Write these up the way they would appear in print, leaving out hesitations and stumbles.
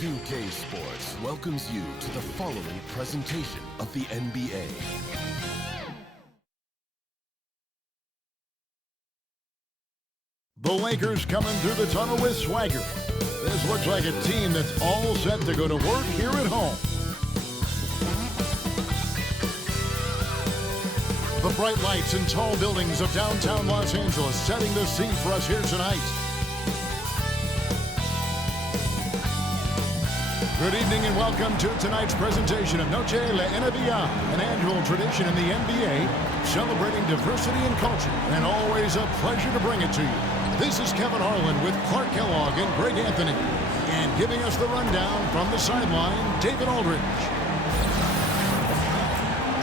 2K Sports welcomes you to the following presentation of the NBA. The Lakers coming through the tunnel with swagger. This looks like a team that's all set to go to work here at home. The bright lights and tall buildings of downtown Los Angeles setting the scene for us here tonight. Good evening and welcome to tonight's presentation of Noche La NBA, an annual tradition in the NBA, celebrating diversity and culture, and always a pleasure to bring it to you. This is Kevin Harlan with Clark Kellogg and Greg Anthony, and giving us the rundown from the sideline, David Aldridge.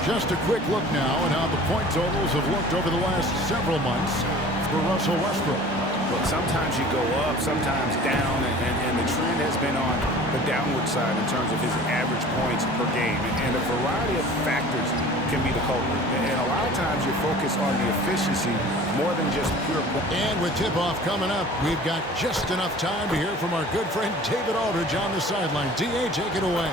Just a quick look now at how the point totals have looked over the last several months for Russell Westbrook. Look, sometimes you go up, sometimes down, and the trend has been on the downward side in terms of his average points per game. And a variety of factors can be the culprit. And a lot of times you focus on the efficiency more than just pure points. And with tip-off coming up, we've got just enough time to hear from our good friend David Aldridge on the sideline. D.A., take it away.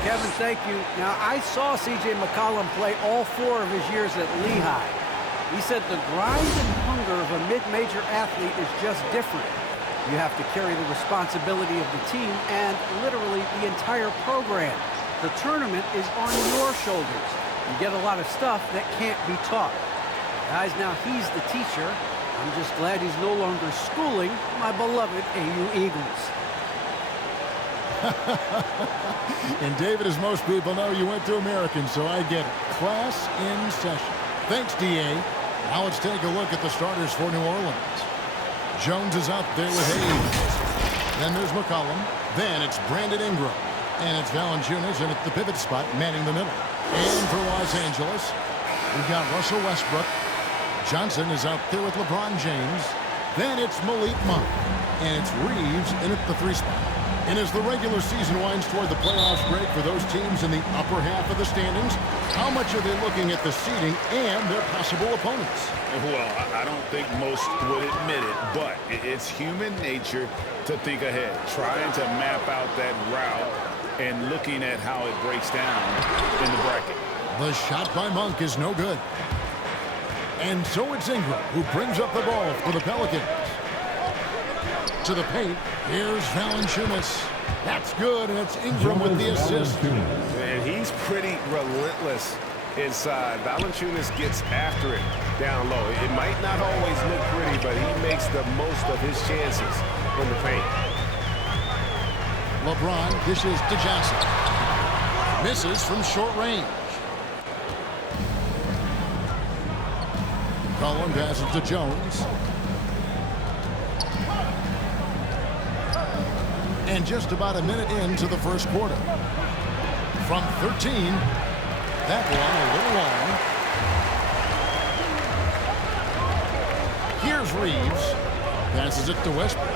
Kevin, thank you. Now, I saw C.J. McCollum play all 4 of his years at Lehigh. He said the grind and hunger of a mid-major athlete is just different. You have to carry the responsibility of the team and literally the entire program. The tournament is on your shoulders. You get a lot of stuff that can't be taught. Guys, now he's the teacher. I'm just glad he's no longer schooling my beloved AU Eagles. And David, as most people know, you went to American, so I get it. Class in session. Thanks, D.A. Now let's take a look at the starters for New Orleans. Jones is out there with Hayes. Then there's McCollum. Then it's Brandon Ingram. And it's Valanciunas in at the pivot spot, manning the middle. And for Los Angeles, we've got Russell Westbrook. Johnson is out there with LeBron James. Then it's Malik Monk. And it's Reeves in at the 3 spot. And as the regular season winds toward the playoffs break for those teams in the upper half of the standings, how much are they looking at the seeding and their possible opponents? Well, I don't think most would admit it, but it's human nature to think ahead, trying to map out that route and looking at how it breaks down in the bracket. The shot by Monk is no good. And so it's Ingram who brings up the ball for the Pelicans. To the paint, here's Valanciunas. That's good, and it's Ingram with the assist. And he's pretty relentless inside. Valanciunas gets after it down low. It might not always look pretty, but he makes the most of his chances in the paint. LeBron dishes to Johnson. Misses from short range. Cullen passes to Jones. And just about a minute into the first quarter. From 13, that one a little long. Here's Reeves. Passes it to Westbrook.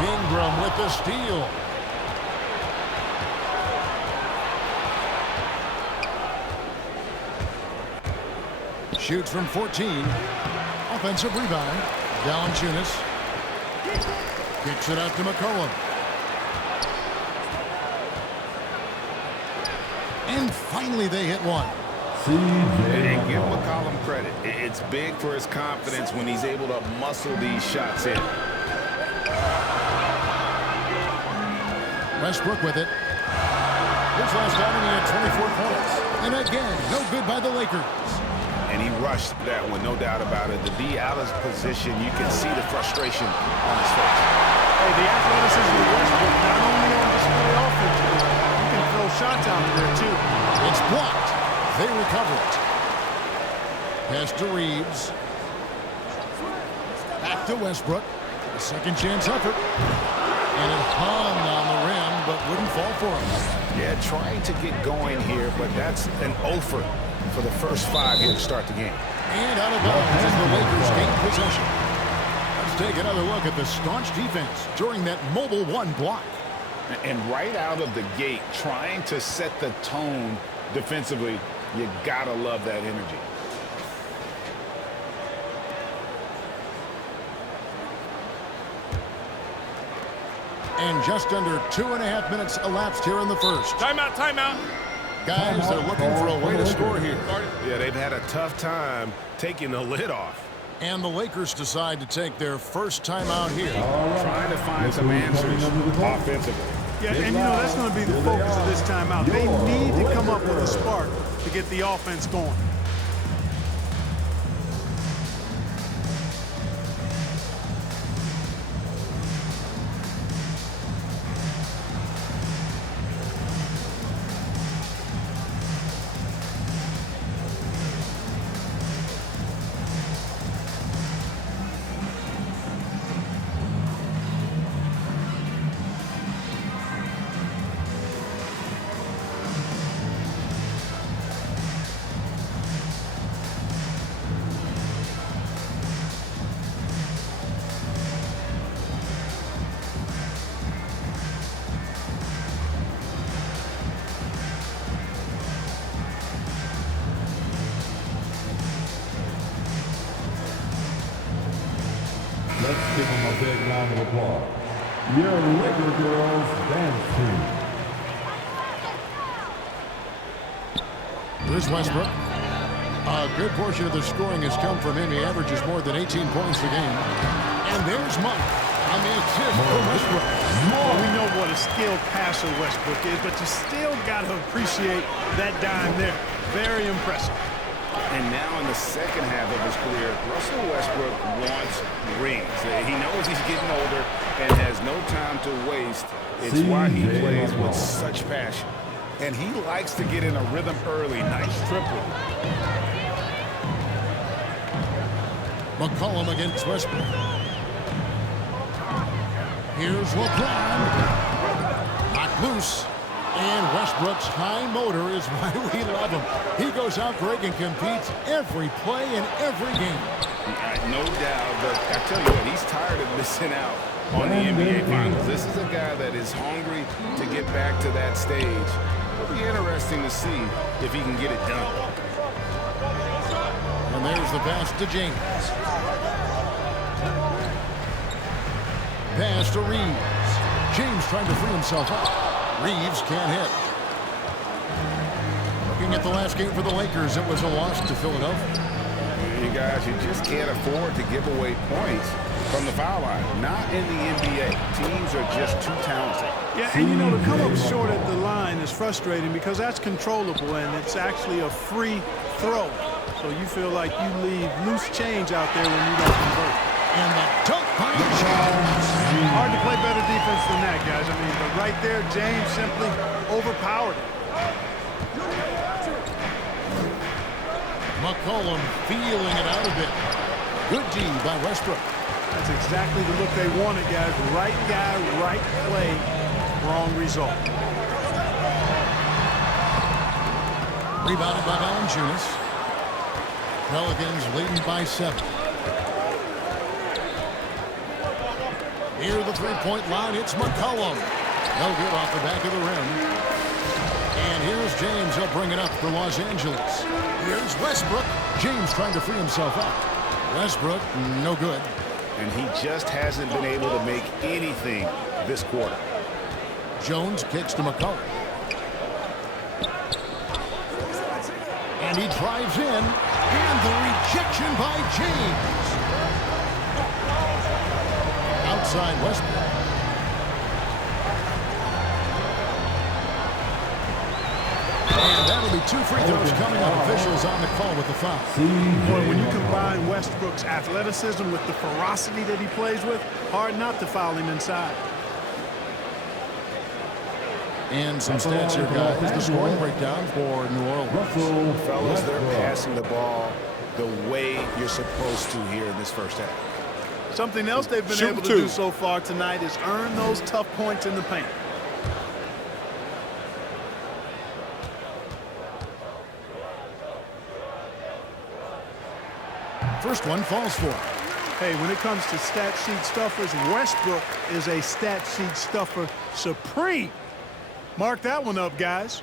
Ingram with the steal. Shoots from 14. Offensive rebound. Valanciunas. Kicks it out to McCollum. And finally they hit one. And give McCollum credit. It's big for his confidence when he's able to muscle these shots in. Westbrook with it. His last outing he had 24 points. And again, no good by the Lakers. And he rushed that one, no doubt about it. The D. Allen's position, you can see the frustration on his face. Hey, the athleticism of Westbrook not only on display offensively, he can throw shots out of there too. It's blocked. They recover it. Pass to Reeves. Back to Westbrook. A second chance effort. And it hung on the rim, but wouldn't fall for him. Yeah, trying to get going here, but that's an offer for the first 5 here to start the game. And out of bounds as the Lakers gain possession. Let's take another look at the staunch defense during that mobile 1 block. And right out of the gate, trying to set the tone defensively, you gotta love that energy. And just under 2.5 minutes elapsed here in the first. Timeout, timeout. Guys, they're looking for a way to score here. Yeah, they've had a tough time taking the lid off. And the Lakers decide to take their first timeout here. Trying to find some answers offensively. Yeah, and you know, that's going to be the focus of this timeout. They need to come up with a spark to get the offense going. Let's give them a big round of applause. Your Laker girls dance team. Here's Westbrook. A good portion of the scoring has come from him. He averages more than 18 points a game. And there's Monk on the assist for Westbrook. We know what a skilled passer Westbrook is, but you still got to appreciate that dime there. Very impressive. And now in the second half of his career, Russell Westbrook wants rings. He knows he's getting older and has no time to waste. It's why he plays with such passion. And he likes to get in a rhythm early. Nice triple. McCollum against Westbrook. Here's LeBron. Knocked loose. And Westbrook's high motor is why we love him. He goes out, Greg, and competes every play in every game. No doubt, but I tell you what, he's tired of missing out on the NBA Finals. This is a guy that is hungry to get back to that stage. It'll be interesting to see if he can get it done. And there's the pass to James. Pass to Reeves. James trying to free himself up. Reeves can't hit. Looking at the last game for the Lakers, it was a loss to Philadelphia. You guys, you just can't afford to give away points from the foul line. Not in the NBA. Teams are just too talented. Yeah, and you know, to come up short at the line is frustrating because that's controllable, and it's actually a free throw. So you feel like you leave loose change out there when you don't convert. And the dunk by James. Hard to play better defense than that, guys. I mean, but right there, James simply overpowered it. McCollum feeling it out a bit. Good D by Westbrook. That's exactly the look they wanted, guys. Right guy, right play, wrong result. Rebounded by Valanciunas. Pelicans leading by 7. Near the three-point line, it's McCollum. No good off the back of the rim. And here's James. He'll bring it up for Los Angeles. Here's Westbrook. James trying to free himself out. Westbrook, no good. And he just hasn't been able to make anything this quarter. Jones kicks to McCollum. And he drives in. And the rejection by James. Outside Westbrook. And that'll be 2 free throws coming up. Officials on the call with the foul. Boy, when you combine Westbrook's athleticism with the ferocity that he plays with, hard not to foul him inside. And some stats here, guys. The scoring breakdown for New Orleans. Fellas, they're passing the ball the way you're supposed to here in this first half. Something else they've been able to do so far tonight is earn those tough points in the paint. First one falls for. Hey, when it comes to stat sheet stuffers, Westbrook is a stat sheet stuffer supreme. Mark that one up, guys.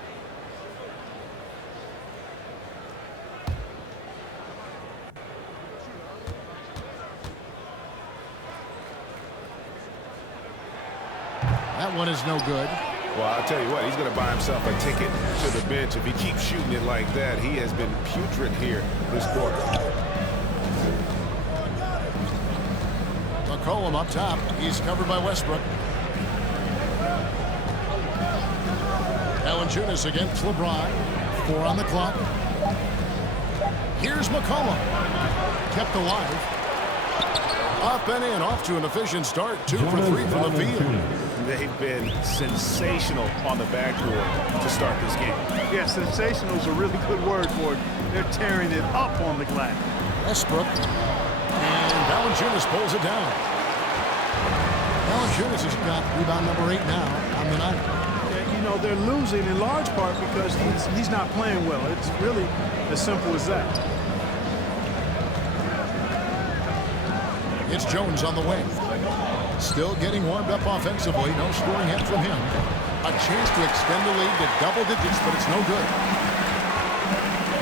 That one is no good. Well, I'll tell you what, he's going to buy himself a ticket to the bench. If he keeps shooting it like that, he has been putrid here this quarter. McCollum up top. He's covered by Westbrook. Valanciunas against LeBron. 4 on the clock. Here's McCollum. Kept alive. Up and in, off to an efficient start. 2 for 3 from the field. They've been sensational on the backboard to start this game. Yeah, sensational is a really good word for it. They're tearing it up on the glass. Westbrook. And Valanciunas pulls it down. Valanciunas has got rebound number 8 now on the night. Yeah, you know, they're losing in large part because he's not playing well. It's really as simple as that. It's Jones on the wing. Still getting warmed up offensively. No scoring hit from him. A chance to extend the lead to double digits, but it's no good.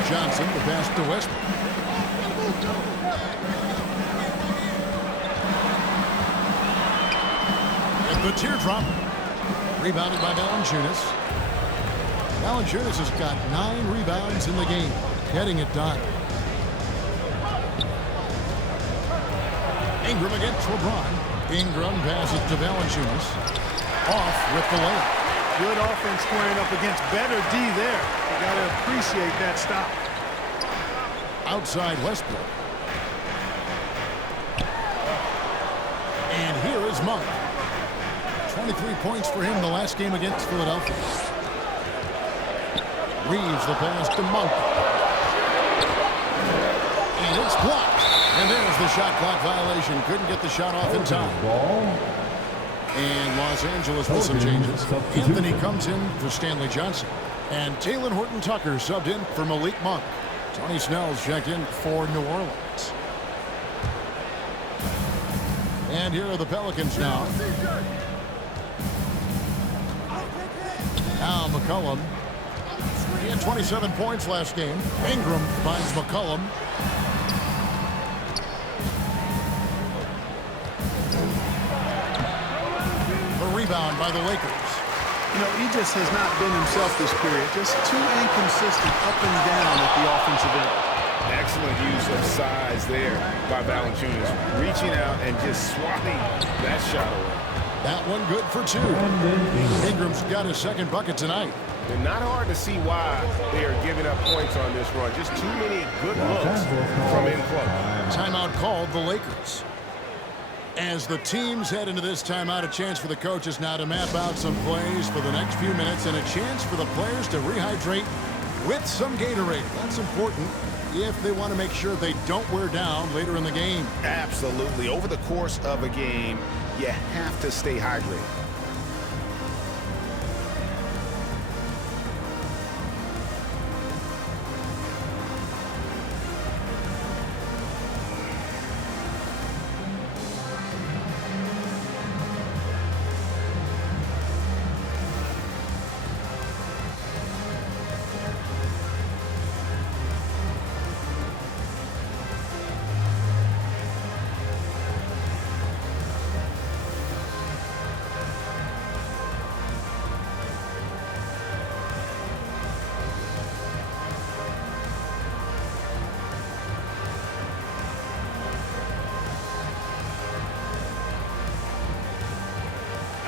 Johnson, the pass to Westbrook. At the teardrop. Rebounded by Valanciunas. Valanciunas has got 9 rebounds in the game. Getting it done. Ingram against LeBron. Ingram passes to Valanciunas. Off with the layup. Good offense squaring up against better D there. You got to appreciate that stop. Outside Westbrook. And here is Monk. 23 points for him the last game against Philadelphia. Reeves the pass to Monk. And it's blocked. And there's the shot clock violation. Couldn't get the shot off in time. And Los Angeles with some changes. Anthony comes in for Stanley Johnson. And Talen Horton-Tucker subbed in for Malik Monk. Tony Snell's checked in for New Orleans. And here are the Pelicans now. Now McCollum. He had 27 points last game. Ingram finds McCollum. Rebound by the Lakers. You know, he just has not been himself this period. Just too inconsistent up and down at the offensive end. Excellent use of size there by Valanciunas. Reaching out and just swatting that shot away. That one good for 2. Ingram's got his second bucket tonight. And not hard to see why they are giving up points on this run. Just too many good looks from in close. Timeout called the Lakers. As the teams head into this timeout, a chance for the coaches now to map out some plays for the next few minutes and a chance for the players to rehydrate with some Gatorade. That's important if they want to make sure they don't wear down later in the game. Absolutely. Over the course of a game, you have to stay hydrated.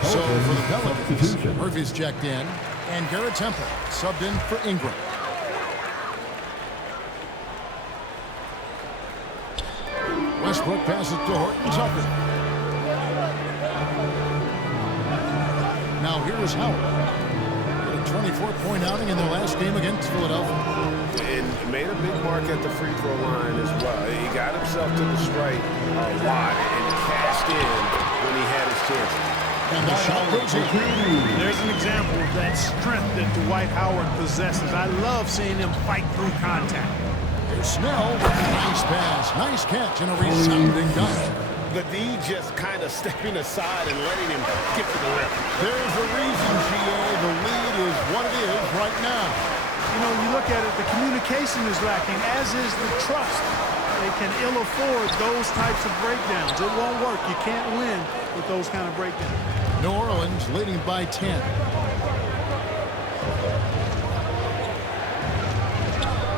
So for the Pelicans, Murphy's checked in, and Garrett Temple subbed in for Ingram. Westbrook passes to Horton-Tucker. Now here is Howard. A 24-point outing in their last game against Philadelphia. And made a big mark at the free throw line as well. He got himself to the strike a lot and cashed in when he had his chances. And the shot goes in. There's an example of that strength that Dwight Howard possesses. I love seeing him fight through contact. Here's Snell. Nice pass. Nice catch and a resounding dunk. The D just kind of stepping aside and letting him get to the rim. There's a reason, GA. The lead is what it is right now. You know, you look at it, the communication is lacking, as is the trust. They can ill afford those types of breakdowns. It won't work. You can't win with those kind of breakdowns. New Orleans leading by 10.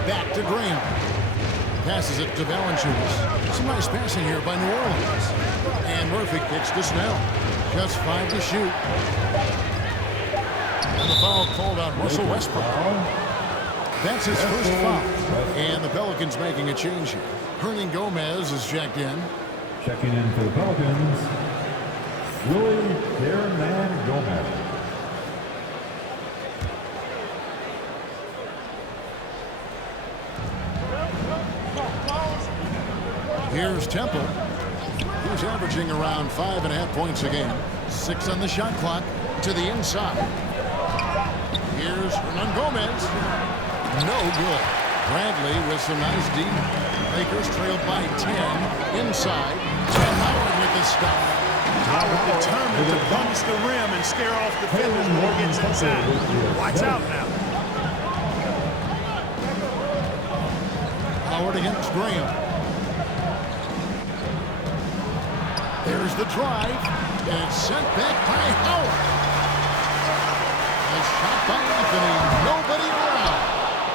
Back to Graham. Passes it to Valanciunas. Some nice passing here by New Orleans. And Murphy kicks to Snell. Just 5 to shoot. And the foul called on Russell Westbrook. That's his first foul. And the Pelicans making a change here. Hernan Gomez is checked in. Checking in for the Pelicans, Willie Hernan Gomez. Here's Temple, who's averaging around 5.5 points a game. 6 on the shot clock to the inside. Here's Hernan Gomez. No good. Bradley with some nice D. Lakers trailed by 10 inside. Howard with the stop. Howard determined to punish the rim and scare off defenders when he gets inside. Watch out now. Howard against Graham. There's the drive, and it's sent back by Howard. A shot by Anthony, nobody around.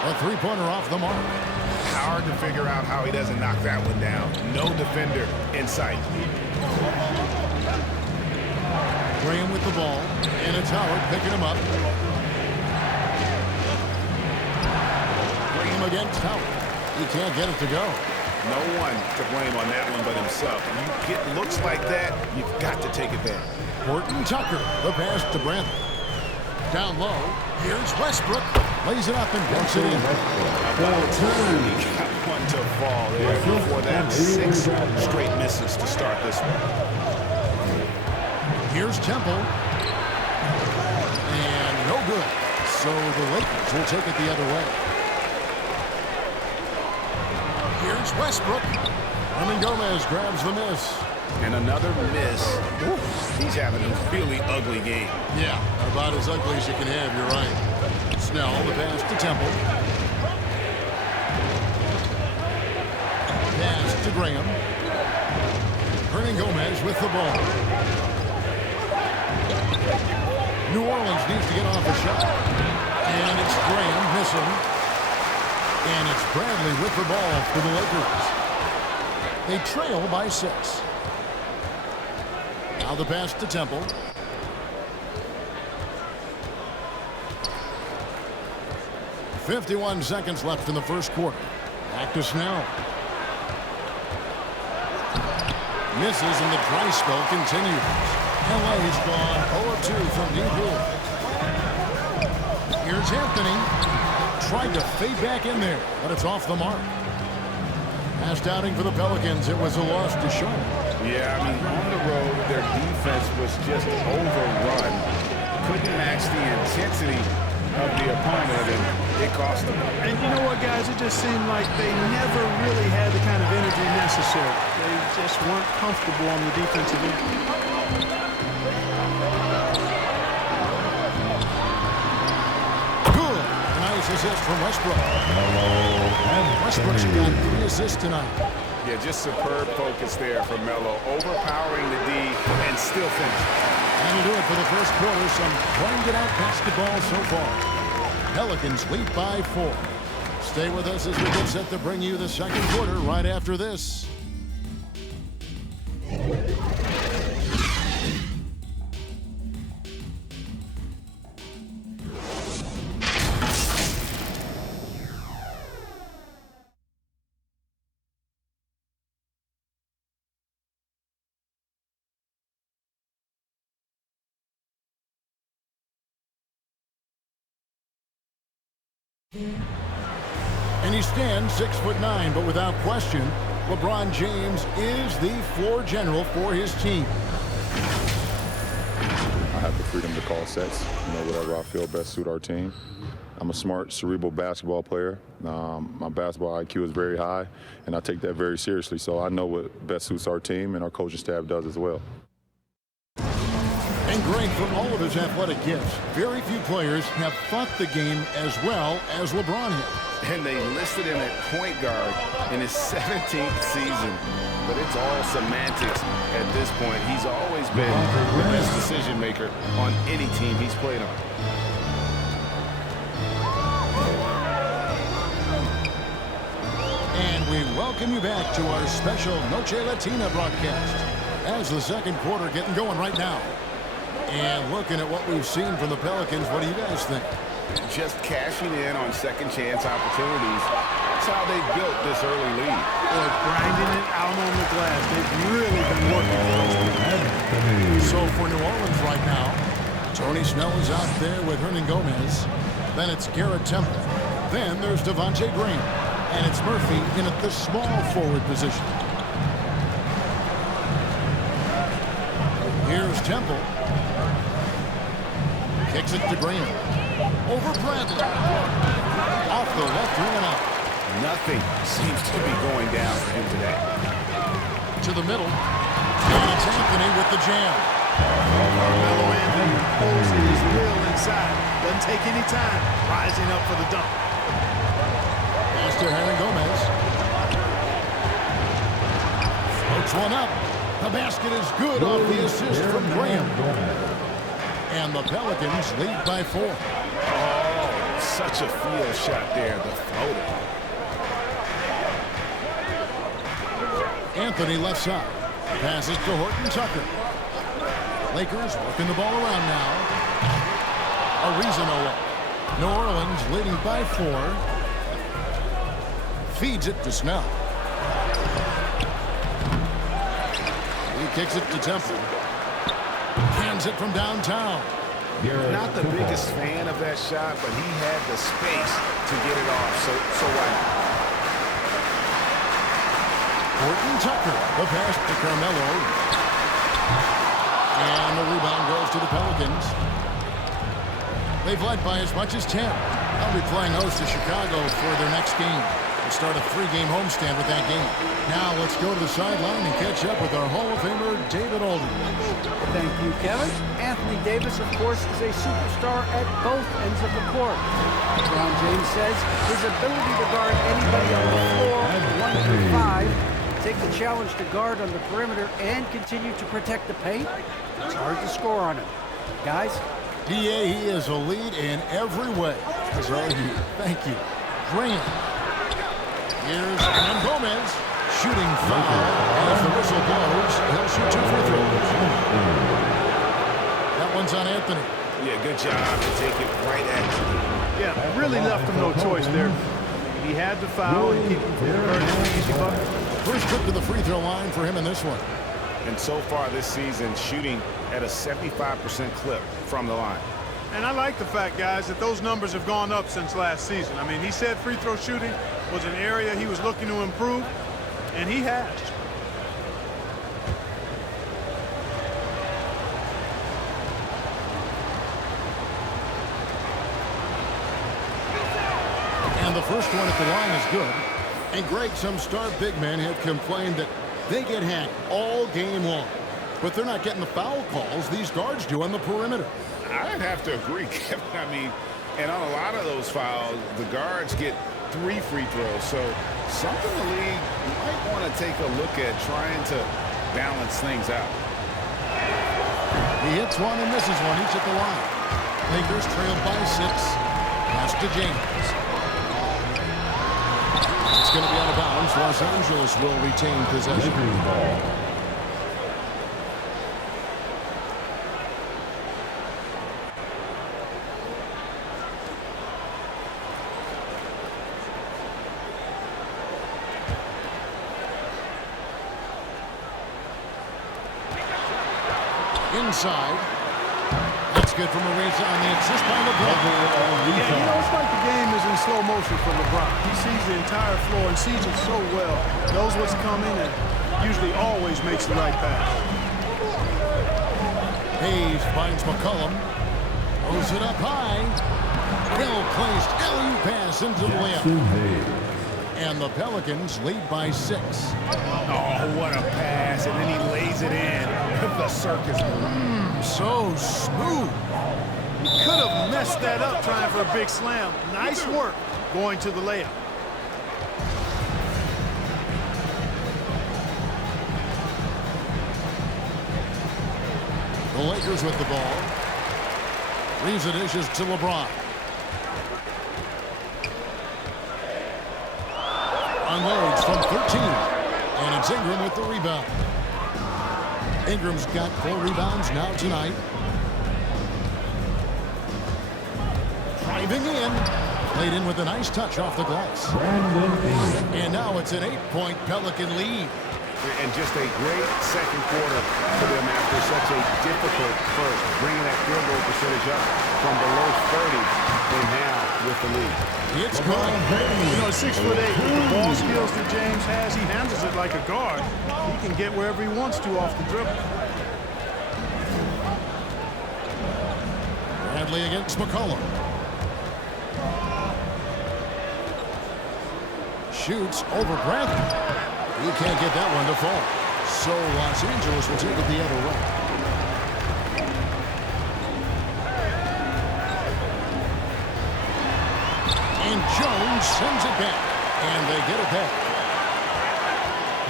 A three-pointer off the mark. Hard to figure out how he doesn't knock that one down. No defender in sight. Graham with the ball, and it's Howard picking him up. Graham against Howard. He can't get it to go. No one to blame on that one but himself. When you get looks like that, you've got to take it back. Horton Tucker, the pass to Brantley. Down low, here's Westbrook. Lays it up and dunks it in. About time he got one to fall there before that. 6 straight misses to start this one. Here's Temple. And no good. So the Lakers will take it the other way. Here's Westbrook. Hernan Gomez grabs the miss. And another miss. He's having a really ugly game. Yeah, about as ugly as you can have, you're right. Snell, the pass to Temple. Pass to Graham. Hernan Gomez with the ball. New Orleans needs to get off a shot. And it's Graham missing. And it's Bradley with the ball for the Lakers. They trail by 6. Now the pass to Temple. .51 seconds left in the first quarter. Back to Snell. Misses and the dry spell continues. LA's gone 0-2 from deep here. Here's Anthony. Tried to fade back in there, but it's off the mark. Last outing for the Pelicans, it was a loss to Charlotte. Yeah, I mean, on the road, their defense was just overrun. Couldn't match the intensity of the opponent, and it cost them. And you know what, guys? It just seemed like they never really had the kind of energy necessary. They just weren't comfortable on the defensive end. Assist from Westbrook. Westbrook's got 3 assists tonight. Yeah, just superb focus there from Melo, overpowering the D and still finishing. And to do it for the first quarter, some grinded out basketball so far. Pelicans lead by 4. Stay with us as we get set to bring you the second quarter right after this. And he stands 6'9", but without question, LeBron James is the floor general for his team. I have the freedom to call sets, whatever I feel best suit our team. I'm a smart, cerebral basketball player. My basketball IQ is very high, and I take that very seriously. So I know what best suits our team, and our coaching staff does as well. And great for all of his athletic gifts. Very few players have fought the game as well as LeBron has. And they listed him at point guard in his 17th season. but it's all semantics at this point. He's always been the best decision maker on any team he's played on. And we welcome you back to our special Noche Latina broadcast as the second quarter getting going right now. And looking at what we've seen from the Pelicans, what do you guys think? Just cashing in on second chance opportunities. That's how they built this early lead. They're grinding it out on the glass. They've really been working for those. So for New Orleans right now, Tony Snell is out there with Hernan Gomez. Then it's Garrett Temple. Then there's Devontae Green. And it's Murphy in at the small forward position. Here's Temple. Kicks it to Green. Over Bradley. Off the left wing and out. Nothing seems to be going down for him today. To the middle. And it's Anthony with the jam. Carmelo Anthony posing his will inside. Doesn't take any time. Rising up for the dunk. Pass to Hernan Gomez. Floats one up. The basket is good off the assist from Graham. And the Pelicans lead by 4. Oh, such a field shot there, the floater. Anthony left side. Passes to Horton Tucker. Lakers working the ball around now. Arizona. New Orleans leading by 4. Feeds it to Snell. He kicks it to Temple. Hands it from downtown. Not the biggest fan of that shot, but he had the space to get it off, so why not? Horton Tucker, the pass to Carmelo. And the rebound goes to the Pelicans. They've led by as much as 10. They'll be playing host to Chicago for their next game. They'll start a 3-game homestand with that game. Now let's go to the sideline and catch up with our Hall of Famer, David Alden. Thank you, Kevin. Anthony Davis, of course, is a superstar at both ends of the court. LeBron James says his ability to guard anybody on the floor, 1 through 5, take the challenge to guard on the perimeter and continue to protect the paint, it's hard to score on him. Guys? D.A., he is a lead in every way. As are you. Thank you. Green. Here's Hernan Gomez. Shooting foul. As the whistle blows, he'll shoot 2 free throws. That one's on Anthony. Yeah, good job to take it right at you. Yeah, really left him no choice there. He had to foul and keep him from converting an easy bucket. First trip to the free throw line for him in this one. And so far this season, shooting at a 75% clip from the line. And I like the fact, guys, that those numbers have gone up since last season. I mean, he said free throw shooting was an area he was looking to improve, and he has. And the first one at the line is good. And Greg, some star big men have complained that they get hacked all game long. But they're not getting the foul calls these guards do on the perimeter. I'd have to agree, Kevin. I mean, and on a lot of those fouls, the guards get 3 free throws. So something the league might want to take a look at trying to balance things out. He hits one and misses one each at the line. Lakers trailed by 6. Pass to James. It's going to be out of bounds. Los Angeles will retain possession. Inside. That's good from Ariza on the assist by LeBron. Yeah, you know, it's like the game is in slow motion for LeBron. He sees the entire floor and sees it so well, knows what's coming, and usually always makes the right pass. Hayes finds McCollum. Throws it up high. Well-placed alley-oop pass into the layup. And the Pelicans lead by 6. Oh, what a pass, and then he lays it in. The circus. So smooth. He could have messed that up trying for a big slam. Nice work going to the layup. The Lakers with the ball. Leaves the dishes to LeBron. Unloads from 13. And it's Ingram with the rebound. Ingram's got 4 rebounds now tonight. Driving in. Played in with a nice touch off the glass. And now it's an 8-point Pelican lead. And just a great second quarter for them after such a difficult first. Bringing that field goal percentage up from below 30 and now with the lead. It's good. You know, 6'8", with the ball skills that James has, he handles it like a guard. He can get wherever he wants to off the dribble. Bradley against McCollum. Shoots over Bradley. He can't get that one to fall. So Los Angeles will take it the other way. And Jones sends it back. And they get it back.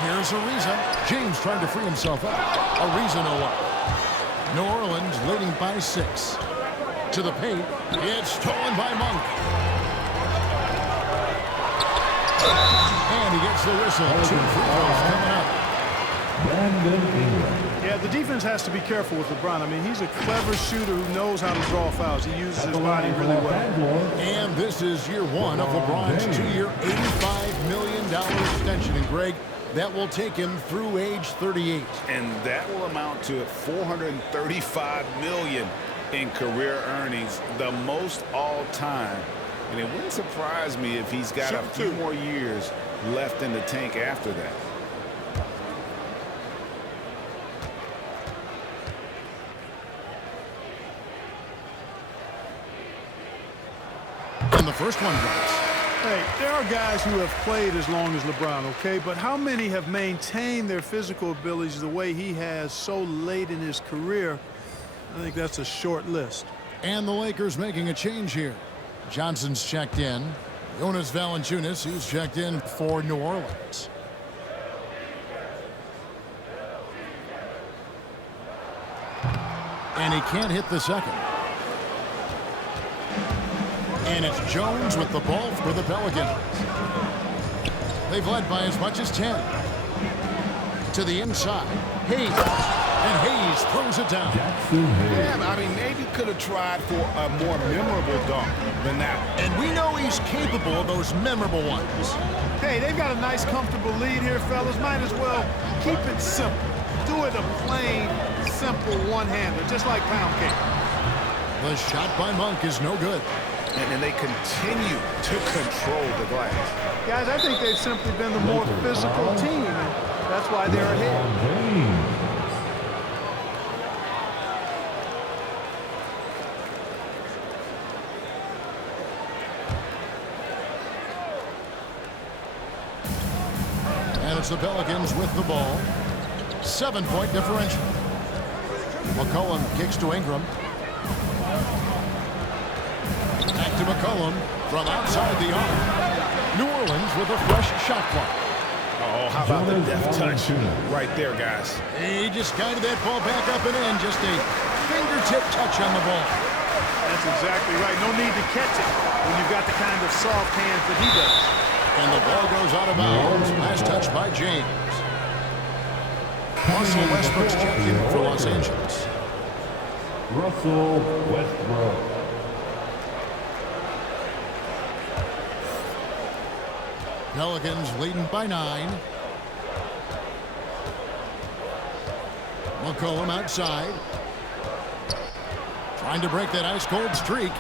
Here's Ariza. James trying to free himself up. Ariza no up. New Orleans leading by 6. To the paint. It's stolen by Monk. And he gets the whistle. 2 free throws coming up. Yeah, the defense has to be careful with LeBron. I mean, he's a clever shooter who knows how to draw fouls. He uses his body really well. And this is year 1 of LeBron's 2-year, $85 million extension. And Greg, that will take him through age 38. And that will amount to $435 million in career earnings, the most all time. And it wouldn't surprise me if he's got a few more years left in the tank after that. And the first one drops. Hey, there are guys who have played as long as LeBron, okay? But how many have maintained their physical abilities the way he has so late in his career? I think that's a short list. And the Lakers making a change here. Johnson's checked in. Jonas Valanciunas, who's checked in for New Orleans. And he can't hit the second. And it's Jones with the ball for the Pelicans. They've led by as much as 10. To the inside. Hayes. And Hayes throws it down. Yeah, I mean, maybe could have tried for a more memorable dunk than that. And we know he's capable of those memorable ones. Hey, they've got a nice, comfortable lead here, fellas. Might as well keep it simple. Do it a plain, simple one-hander, just like pound cake. The shot by Monk is no good. And they continue to control the glass. Guys, I think they've simply been the more physical team, and that's why they're ahead. And it's the Pelicans with the ball. 7-point differential. McCollum kicks to Ingram. Back to McCollum from outside the arc. New Orleans with a fresh shot clock. Oh, how about the deft touch right there, guys. He just guided that ball back up and in. Just a fingertip touch on the ball. That's exactly right. No need to catch it when you've got the kind of soft hands that he does. And the ball goes out of bounds. Last touch by James. Russell Westbrook's checked in for Los Angeles. Russell Westbrook. Pelicans leading by 9. McCollum outside. Trying to break that ice-cold streak.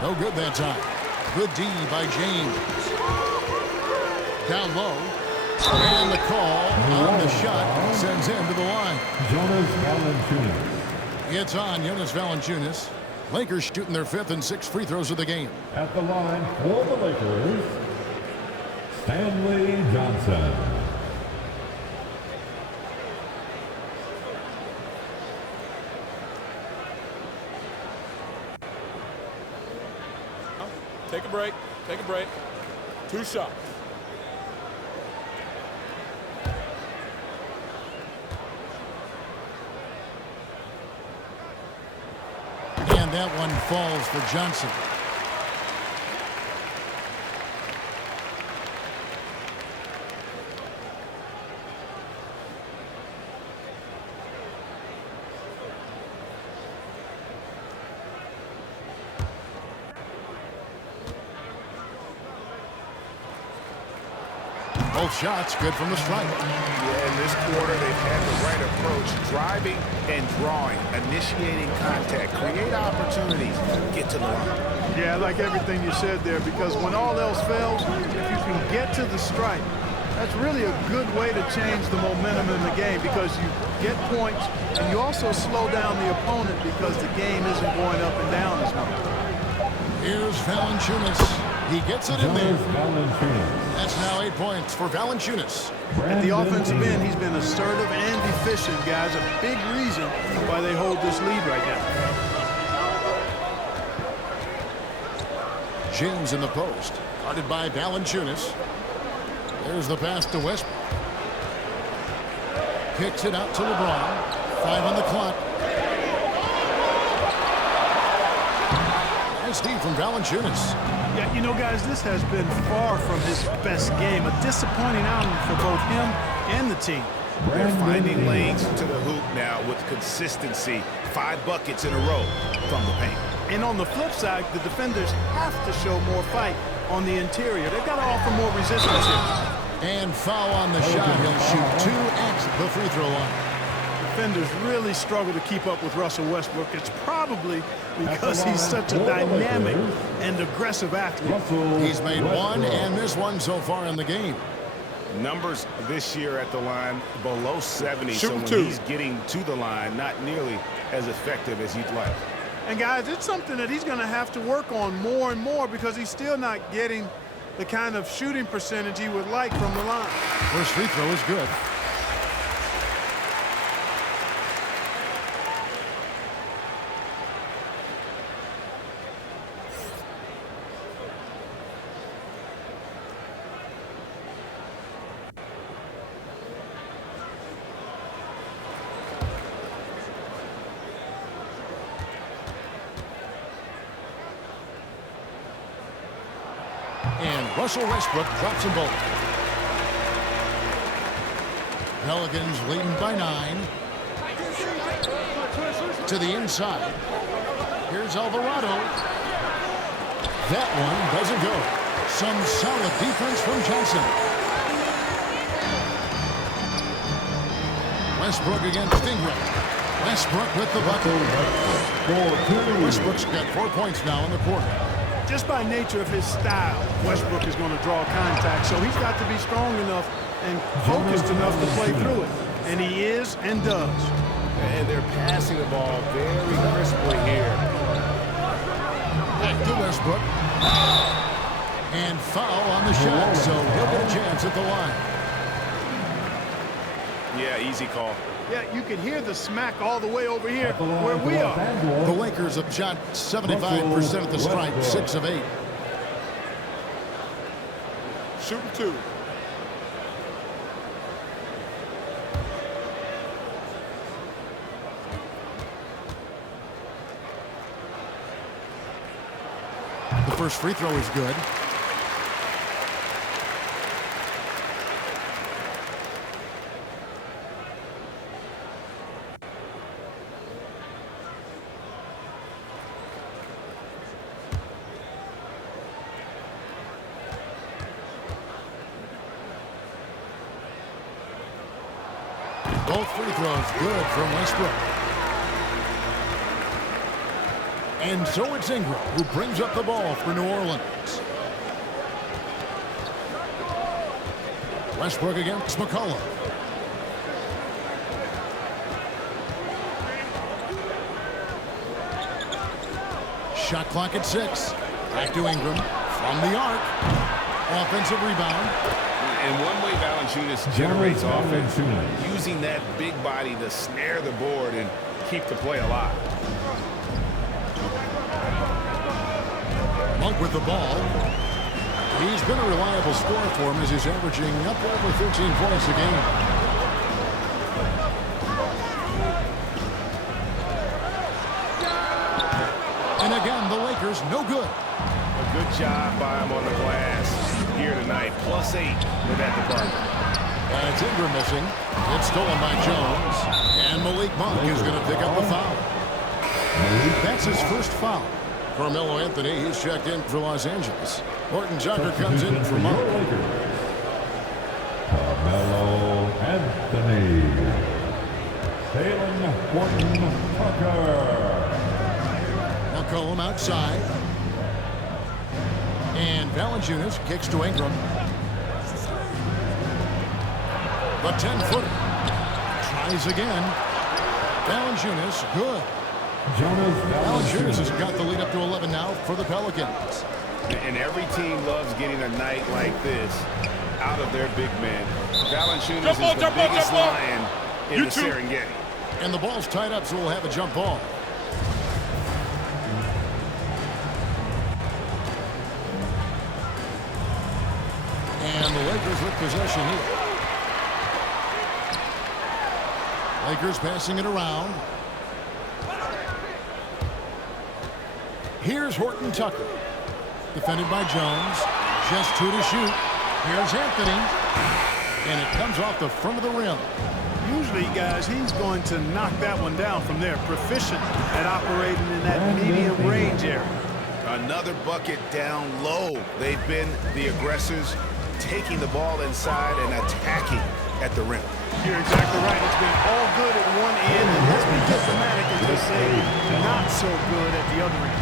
No good that time. Good D by James. Down low. And the call on the shot sends him to the line. Jonas Valanciunas. It's on Jonas Valanciunas. Lakers shooting their 5th and 6th free throws of the game. At the line for the Lakers, Stanley Johnson. Take a break. Take a break. 2 shots. that one falls for Johnson. Both shots good from the stripe. Yeah, in this quarter, they've had the right approach, driving and drawing, initiating contact, create opportunities, get to the line. Yeah, I like everything you said there, because when all else fails, if you can get to the stripe, that's really a good way to change the momentum in the game, because you get points and you also slow down the opponent because the game isn't going up and down as much. Here's Valanciunas. He gets it in there. That's now 8 points for Valanciunas. At the offensive end, he's been assertive and efficient, guys. A big reason why they hold this lead right now. James in the post, guarded by Valanciunas. There's the pass to Westbrook. Kicks it out to LeBron. 5 on the clock. Nice D from Valanciunas. Yeah, you know, guys, this has been far from his best game. A disappointing outing for both him and the team. They're finding lanes to the hoop now with consistency. 5 buckets in a row from the paint. And on the flip side, the defenders have to show more fight on the interior. They've got to offer more resistance here. And foul on the shot. He'll shoot 2 at the free throw line. Defenders really struggle to keep up with Russell Westbrook. It's probably because he's such a dynamic and aggressive athlete. He's made 1 and missed 1 so far in the game. Numbers this year at the line below 70, so when he's getting to the line, not nearly as effective as you'd like. And guys, it's something that he's going to have to work on more and more, because he's still not getting the kind of shooting percentage he would like from the line. First free throw is good. And Russell Westbrook drops them both. Pelicans leading by 9. To the inside. Here's Alvarado. That one doesn't go. Some solid defense from Johnson. Westbrook against Ingram. Westbrook with the bucket. Westbrook's got 4 points now in the quarter. Just by nature of his style, Westbrook is going to draw contact, so he's got to be strong enough and focused enough to play through it. And he is and does. And they're passing the ball very crisply here. Back to Westbrook. And foul on the shot, so he'll get a chance at the line. Yeah, easy call. Yeah, you can hear the smack all the way over here where we are. The Lakers have shot 75% at the stripe, 6 of 8. Shooting 2. The first free throw is good. Both free throws good from Westbrook. And so it's Ingram who brings up the ball for New Orleans. Westbrook against McCollum. Shot clock at 6. Back to Ingram from the arc. Offensive rebound. And one way Valanciunas generates offense, using that big body to snare the board and keep the play alive. Monk with the ball. He's been a reliable scorer for him as he's averaging up over 13 points a game. again, the Lakers, no good. A good job by him on the glass here tonight. +8 in that department. And it's Ingram missing. It's stolen by Jones. And Malik Monk is going to pick up the foul. That's his first foul. Carmelo Anthony, he's checked in for Los Angeles. Horton Tucker comes in for Monk. Carmelo Anthony. Taylor Horton Tucker. McCollum outside. And Valanciunas kicks to Ingram. The 10-footer. Tries again. Valanciunas, good. Valanciunas has got the lead up to 11 now for the Pelicans. And every team loves getting a night like this out of their big men. Valanciunas is the biggest lion in the Serengeti. And the ball's tied up, so we'll have a jump ball. And the Lakers with possession here. Lakers passing it around. Here's Horton Tucker. Defended by Jones. Just 2 to shoot. Here's Anthony. And it comes off the front of the rim. Usually, guys, he's going to knock that one down from there. Proficient at operating in that medium range area. Another bucket down low. They've been the aggressors, taking the ball inside and attacking at the rim. You're exactly right. It's been all good at one end, and that's been diplomatic, as they say, not so good at the other end.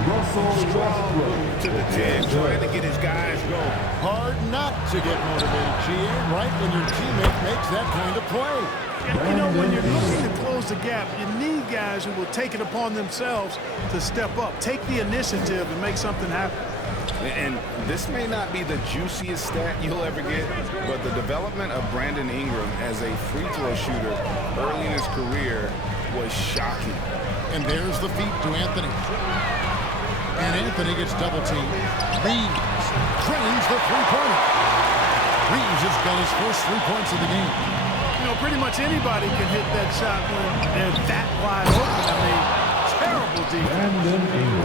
Strong to the 10, trying to get his guys going. Hard not to get motivated, GA, right when your teammate makes that kind of play. You know, when you're looking to close the gap, you need guys who will take it upon themselves to step up, take the initiative, and make something happen. And this may not be the juiciest stat you'll ever get, but the development of Brandon Ingram as a free throw shooter early in his career was shocking. And there's the feed to Anthony. And Anthony gets double teamed. Reeves drains the three-pointer. Reeves has got his first 3 points of the game. You know, pretty much anybody can hit that shot when they're that wide open. I mean, terrible defense.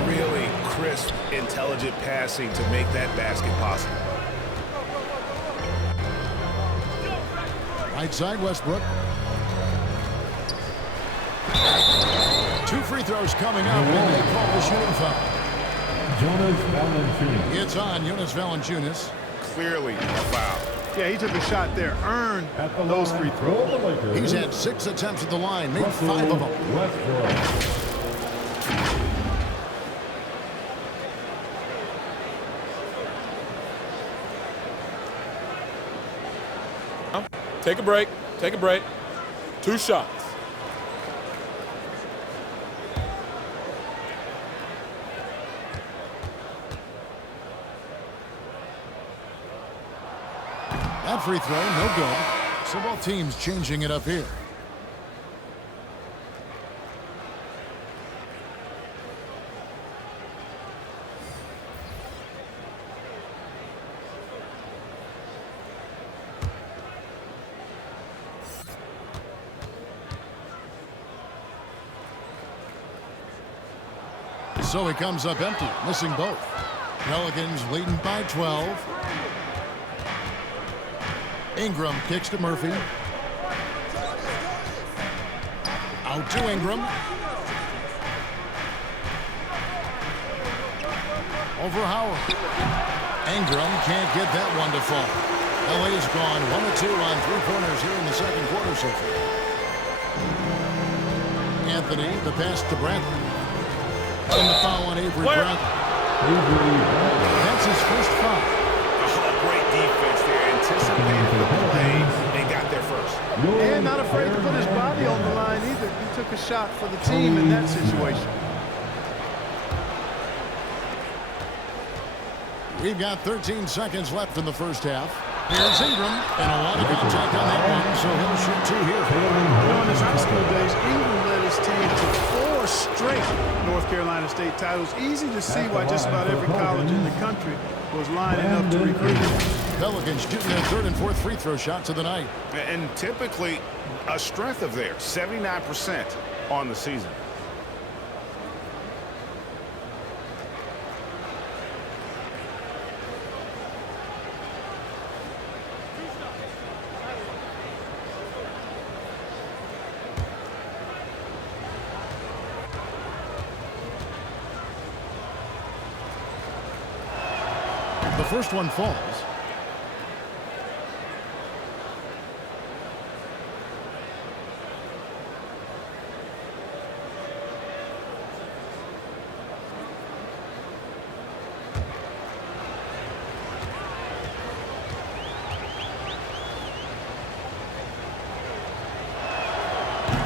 Really crisp, intelligent passing to make that basket possible. Right side, Westbrook. 2 free throws coming up, and they call the shooting foul. Jonas Valanciunas. It's on Jonas Valanciunas. Clearly a foul. Yeah, he took a shot there, earned those free throws. He's had 6 attempts at the line, made 5 of them. Westbrook. Take a break. Take a break. 2 shots. That free throw, no good. So both teams changing it up here. So he comes up empty, missing both. Pelicans leading by 12. Ingram kicks to Murphy. Out to Ingram. Over Howard. Ingram can't get that one to fall. LA's gone 1 of 2 on 3-pointers here in the second quarter so far. Anthony, the pass to Bradley. And the foul on Avery Bradley. That's his first foul. Oh, great defense there. Anticipated the play and got there first. And not afraid to put his body on the line either. He took a shot for the team in that situation. We've got 13 seconds left in the first half. Here's Ingram, and a lot of contact on that one, so he'll shoot 2 here. You know, in his high school days, Ingram led his team to 4 straight North Carolina State titles. Easy to see why just about every college in the country was lining up to recruit him. Pelicans shooting their 3rd and 4th free throw shots of the night. And typically a strength of theirs, 79% on the season. The first one falls.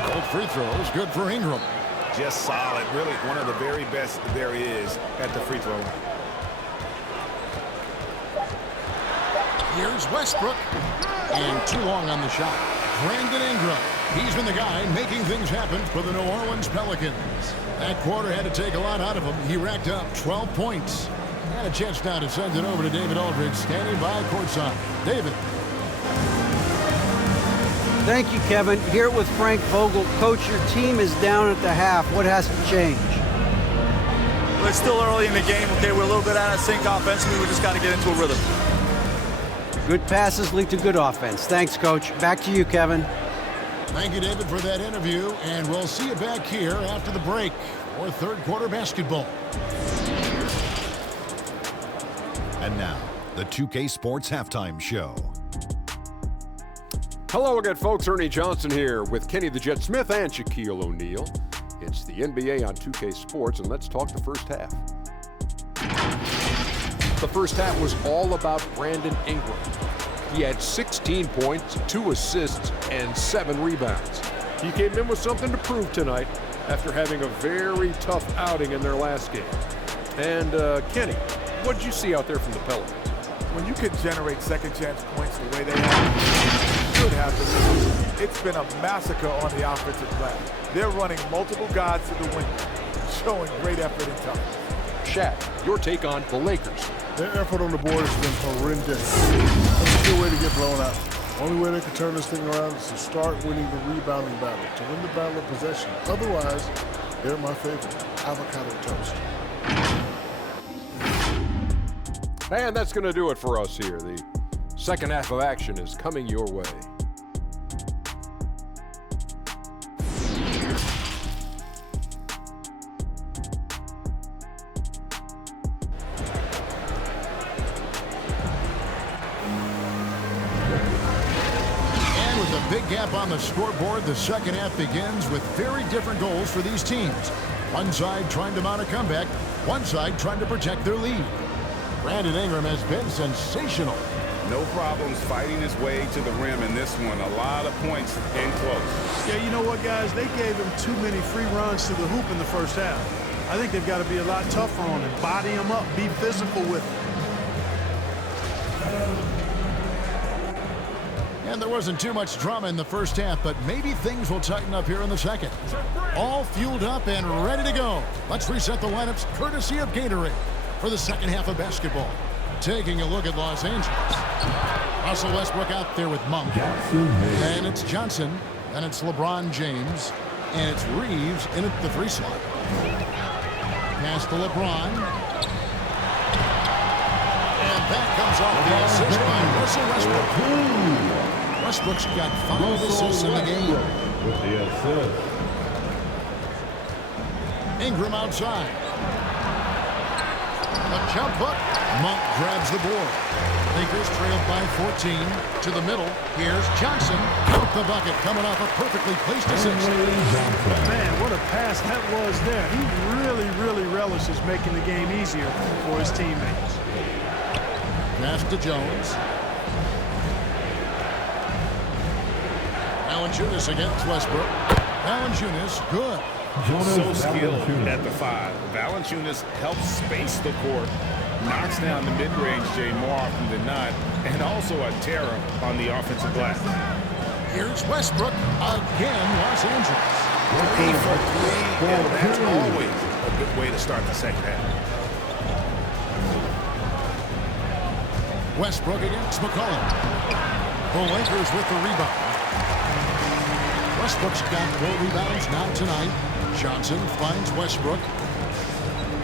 Both free throws good for Ingram. Just solid. Really one of the very best there is at the free throw line. Here's Westbrook. And too long on the shot. Brandon Ingram. He's been the guy making things happen for the New Orleans Pelicans. That quarter had to take a lot out of him. He racked up 12 points. And a chance now to send it over to David Aldridge, standing by courtside. David. Thank you, Kevin. Here with Frank Vogel. Coach, your team is down at the half. What has to change? Well, it's still early in the game. Okay, we're a little bit out of sync offensively. We just got to get into a rhythm. Good passes lead to good offense. Thanks, Coach. Back to you, Kevin. Thank you, David, for that interview. And we'll see you back here after the break for third quarter basketball. And now, the 2K Sports Halftime Show. Hello again, folks. Ernie Johnson here with Kenny the Jet Smith and Shaquille O'Neal. It's the NBA on 2K Sports, and let's talk the first half. The first half was all about Brandon Ingram. He had 16 points, 2 assists, and 7 rebounds. He came in with something to prove tonight after having a very tough outing in their last game. And, Kenny, what did you see out there from the Pelicans? When you can generate second chance points the way they have, should happen. It's been a massacre on the offensive glass. They're running multiple guys to the window, showing great effort and toughness. Shaq, your take on the Lakers. Their effort on the board has been horrendous. That's a good way to get blown out. Only way they can turn this thing around is to start winning the rebounding battle, to win the battle of possession. Otherwise, they're my favorite, avocado toast. And that's going to do it for us here. The second half of action is coming your way. And with a big gap on the scoreboard, the second half begins with very different goals for these teams. One side trying to mount a comeback, one side trying to protect their lead. Brandon Ingram has been sensational. No problems fighting his way to the rim in this one. A lot of points in close. Yeah, you know what, guys? They gave him too many free runs to the hoop in the first half. I think they've got to be a lot tougher on him. Body him up. Be physical with him. And there wasn't too much drama in the first half, but maybe things will tighten up here in the second. All fueled up and ready to go. Let's reset the lineups courtesy of Gatorade for the second half of basketball. Taking a look at Los Angeles. Russell Westbrook out there with Monk. And it's Johnson. And it's LeBron James. And it's Reeves in at the 3 slot. Pass to LeBron. And that comes off the assist by Russell Westbrook. Westbrook's got 5 assists in the game. With the assist. Ingram outside. A jump hook. Monk grabs the board. Lakers trailed by 14 to the middle. Here's Johnson. Count the bucket coming off a perfectly placed assist. Man, what a pass that was there. He really relishes making the game easier for his teammates. Pass to Jones. Valanciunas against Westbrook. Valanciunas, good. So skilled at the 5. Valanciunas helps space the court, knocks down the mid-range Jay more often than not, and also a terror on the offensive glass. Here's Westbrook again, Los Angeles. 3 for 3, and that's always a good way to start the second half. Westbrook against McCollum. The Lakers with the rebound. Westbrook's got 4 rebounds now tonight. Johnson finds Westbrook.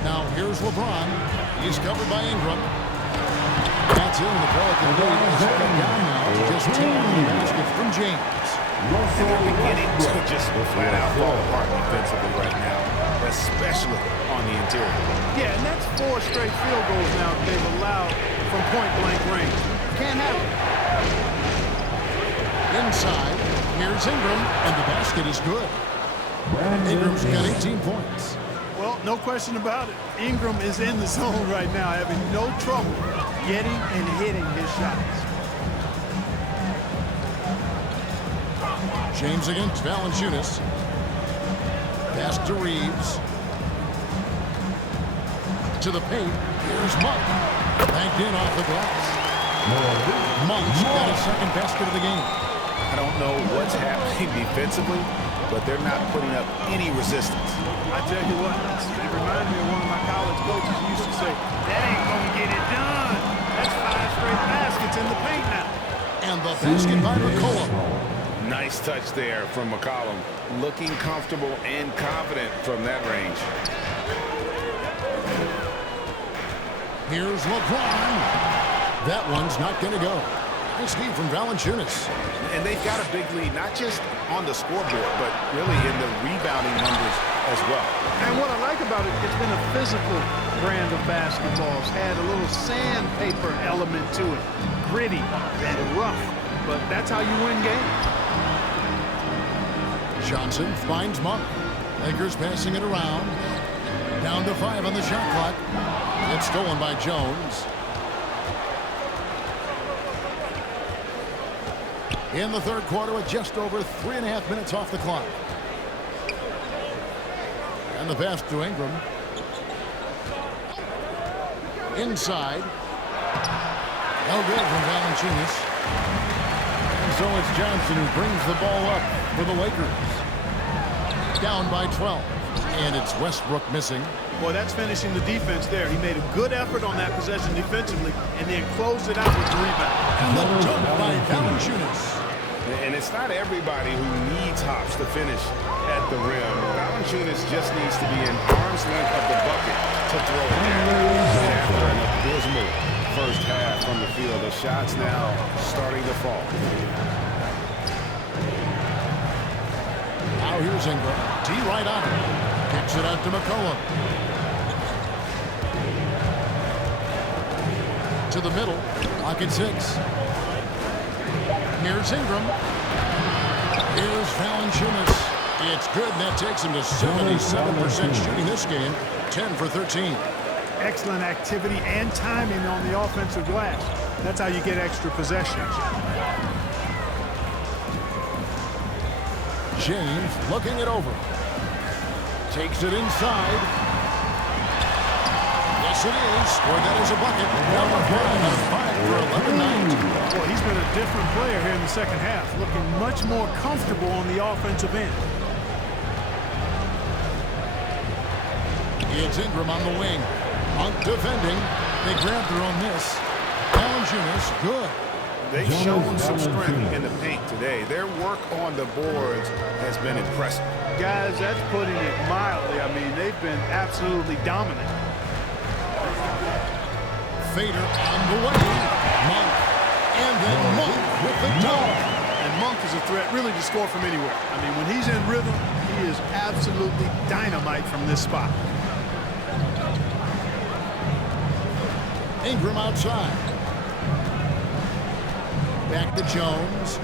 Now here's LeBron. He's covered by Ingram. That's in. The Pelican lead is cut down now to just 10 on the basket from James. And they're beginning to just flat out fall apart defensively right now, especially on the interior. Yeah, and that's 4 straight field goals now that they've allowed from point-blank range. Can't have it. Inside, here's Ingram, and the basket is good. Ingram's got 18 points. Well, no question about it. Ingram is in the zone right now, having no trouble getting and hitting his shots. James against Valanciunas. Pass to Reeves. To the paint. Here's Monk. Banked in off the glass. Monk's got his second basket of the game. I don't know what's happening defensively, but they're not putting up any resistance. I tell you what, it reminded me of one of my college coaches who used to say, that ain't gonna get it done. That's 5 straight baskets in the paint now. And the basket by McCollum. Nice touch there from McCollum. Looking comfortable and confident from that range. Here's LeBron. That one's not going to go. Nice feed from Valanciunas. And they've got a big lead, not just on the scoreboard, but really in the rebounding numbers as well. And what I like about it, it's been a physical brand of basketball. It's had a little sandpaper element to it. Gritty and rough, but that's how you win games. Johnson finds Monk. Lakers passing it around. Down to 5 on the shot clock. It's stolen by Jones. In the third quarter with just over 3.5 minutes off the clock. And the pass to Ingram. Inside. No good from Valanciunas. And so it's Johnson who brings the ball up for the Lakers. Down by 12. And it's Westbrook missing. Boy, that's finishing the defense there. He made a good effort on that possession defensively and then closed it out with the rebound. And the dunk by Valanciunas. And it's not everybody who needs hops to finish at the rim. Valanciunas just needs to be an arm's length of the bucket to throw it there. After an abysmal first half from the field, the shots now starting to fall. Now here's Ingram. D right on it. Kicks it out to McCollum. To the middle. Clock at 6. Here's Ingram. Here's Valanciunas. It's good, and that takes him to 77% shooting this game. 10 for 13. Excellent activity and timing on the offensive glass. That's how you get extra possessions. James looking it over. Takes it inside. Yes, it is. Scored that as a bucket. Number 5 for 11-9. Well, he's been a different player here in the second half, looking much more comfortable on the offensive end. It's Ingram on the wing. Monk defending. They grabbed their own miss. Valanciunas, good. They've shown some strength in the paint today. Their work on the boards has been impressive. Guys, that's putting it mildly. I mean, they've been absolutely dominant. Fader on the way. Monk. And then Monk with the dunk. And Monk is a threat really to score from anywhere. I mean, when he's in rhythm, he is absolutely dynamite from this spot. Ingram outside. Back to Jones.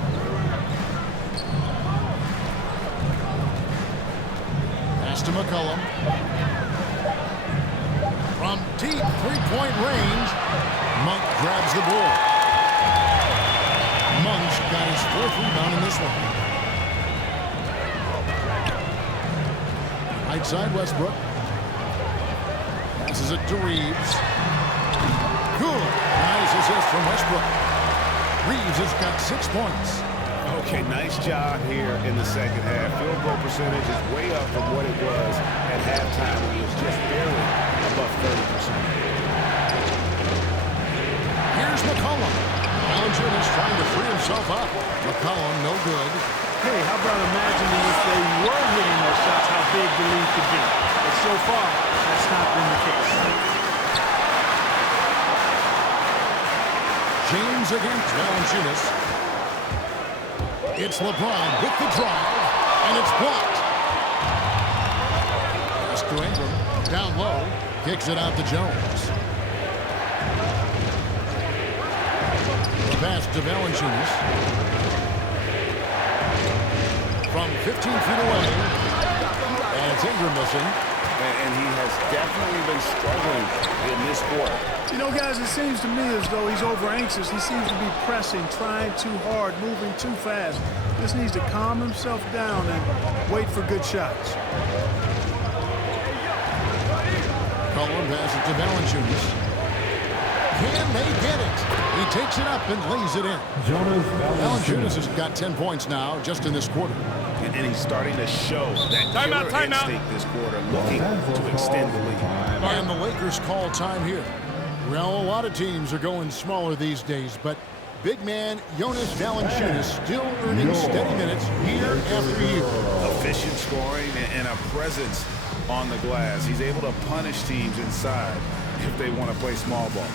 Pass to McCollum. From deep three-point range, Monk grabs the board. Monk's got his 4th rebound in this one. Right side, Westbrook. Passes it to Reeves. Good. Nice assist from Westbrook. Reeves has got 6 points. Okay, nice job here in the second half. Field goal percentage is way up from what it was at halftime when it was just barely above 30%. Here's McCollum. Valanciunas trying to free himself up. McCollum, no good. Hey, how about imagining if they were hitting those shots, how big the lead could be. But so far, that's not been the case. James against Valanciunas. It's LeBron with the drive, and it's blocked. Pass to Ingram, down low, kicks it out to Jones. The pass to Valanciunas. From 15 feet away. And it's Ingram missing. And he has definitely been struggling in this quarter. You know, guys, it seems to me as though he's over-anxious. He seems to be pressing, trying too hard, moving too fast. Just needs to calm himself down and wait for good shots. Cullen passes to Valanciunas. Can they get it? He takes it up and lays it in. Valanciunas has got 10 points now just in this quarter. And he's starting to show that killer instinct this quarter, looking to extend the lead. And the Lakers call time here. Well, a lot of teams are going smaller these days, but big man Jonas Valanciunas still earning steady minutes year after year. Efficient scoring and a presence on the glass. He's able to punish teams inside if they want to play small ball.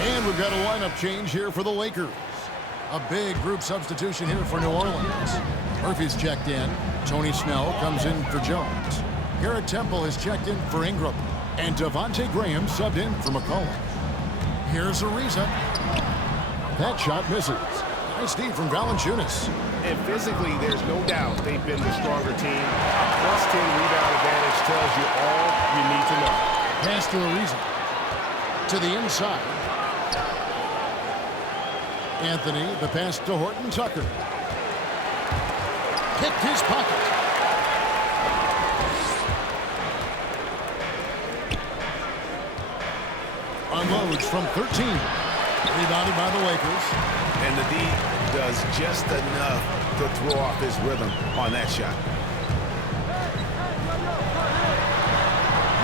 And we've got a lineup change here for the Lakers. A big group substitution here for New Orleans. Murphy's checked in. Tony Snell comes in for Jones. Garrett Temple is checked in for Ingram. And Devontae Graham subbed in for McCollum. Here's Ariza. That shot misses. Nice feed from Valanciunas. And physically, there's no doubt they've been the stronger team. A +10 rebound advantage tells you all you need to know. Pass to Ariza. To the inside. Anthony, the pass to Horton Tucker. Picked his pocket. Unloads from 13. Rebounded by the Lakers. And the D does just enough to throw off his rhythm on that shot.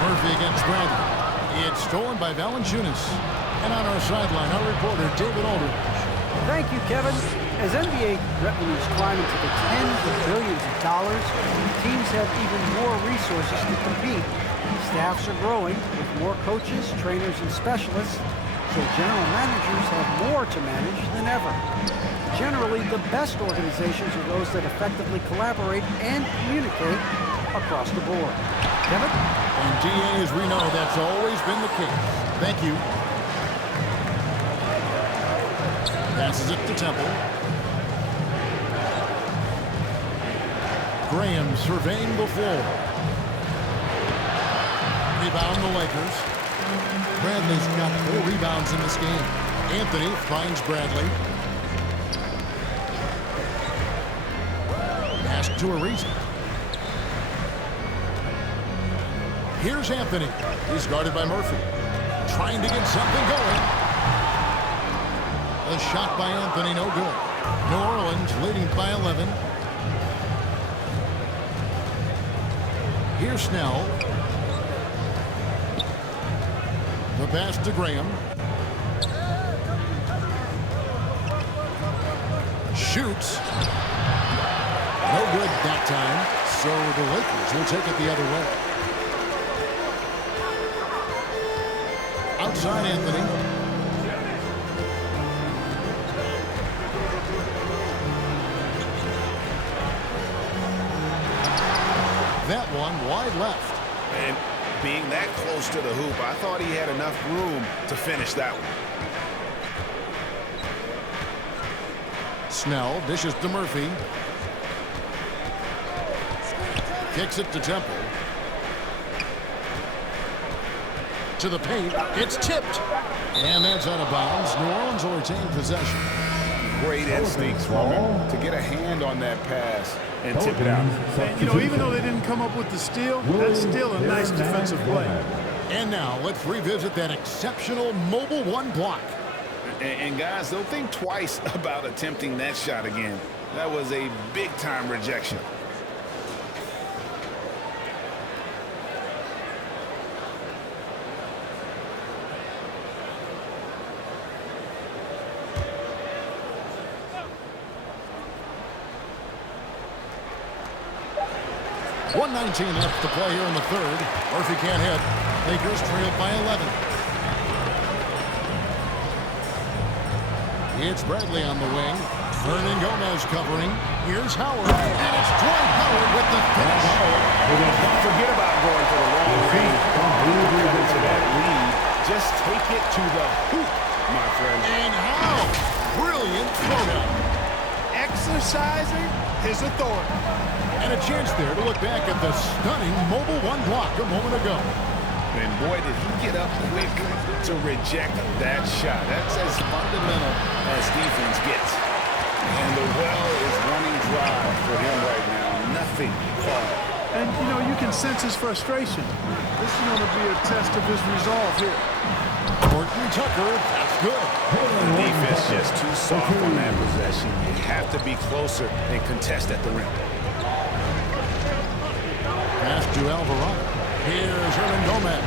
Murphy against Bradley. It's stolen by Valanciunas. And on our sideline, our reporter, David Aldridge. Thank you, Kevin. As NBA revenues climb into the tens of billions of dollars, teams have even more resources to compete. Staffs are growing with more coaches, trainers, and specialists, so general managers have more to manage than ever. Generally, the best organizations are those that effectively collaborate and communicate across the board. Kevin? And DA, as we know, that's always been the case. Thank you. Passes it to Temple. Graham surveying the floor. Rebound the Lakers. Bradley's got 4 rebounds in this game. Anthony finds Bradley. Pass to Ariza. Here's Anthony. He's guarded by Murphy. Trying to get something going. The shot by Anthony, no good. New Orleans leading by 11. Here's Snell. The pass to Graham. Shoots. No good that time. So the Lakers will take it the other way. Outside Anthony. That one wide left. And being that close to the hoop, I thought he had enough room to finish that one. Snell dishes to Murphy. Kicks it to Temple. To the paint. It's tipped. And that's out of bounds. New Orleans will retain possession. Great instincts from him to get a hand on that pass and tip it out. And, you know, even though they didn't come up with the steal, that's still a nice defensive play. And now let's revisit that exceptional mobile one block. And guys, don't think twice about attempting that shot again. That was a big-time rejection. .119 left to play here in the third. Murphy can't hit. Lakers trailed by 11. It's Bradley on the wing. Hernan Gomez covering. Here's Howard. And it's Dwight Howard with the finish. Don't forget about going for the long range. Cut into that lead. Just take it to the hoop, my friend. And how brilliant throwdown. Exercising his authority. And a chance there to look back at the stunning mobile one block a moment ago. And boy, did he get up quick to reject that shot. That's as fundamental as defense gets. And the well is running dry for him right now. Nothing falling. And, you know, you can sense his frustration. This is going to be a test of his resolve here. Horton Tucker, that's good. The defense just too soft on that possession. You have to be closer and contest at the rim. Pass to Alvarado. Here's Hernan Gomez.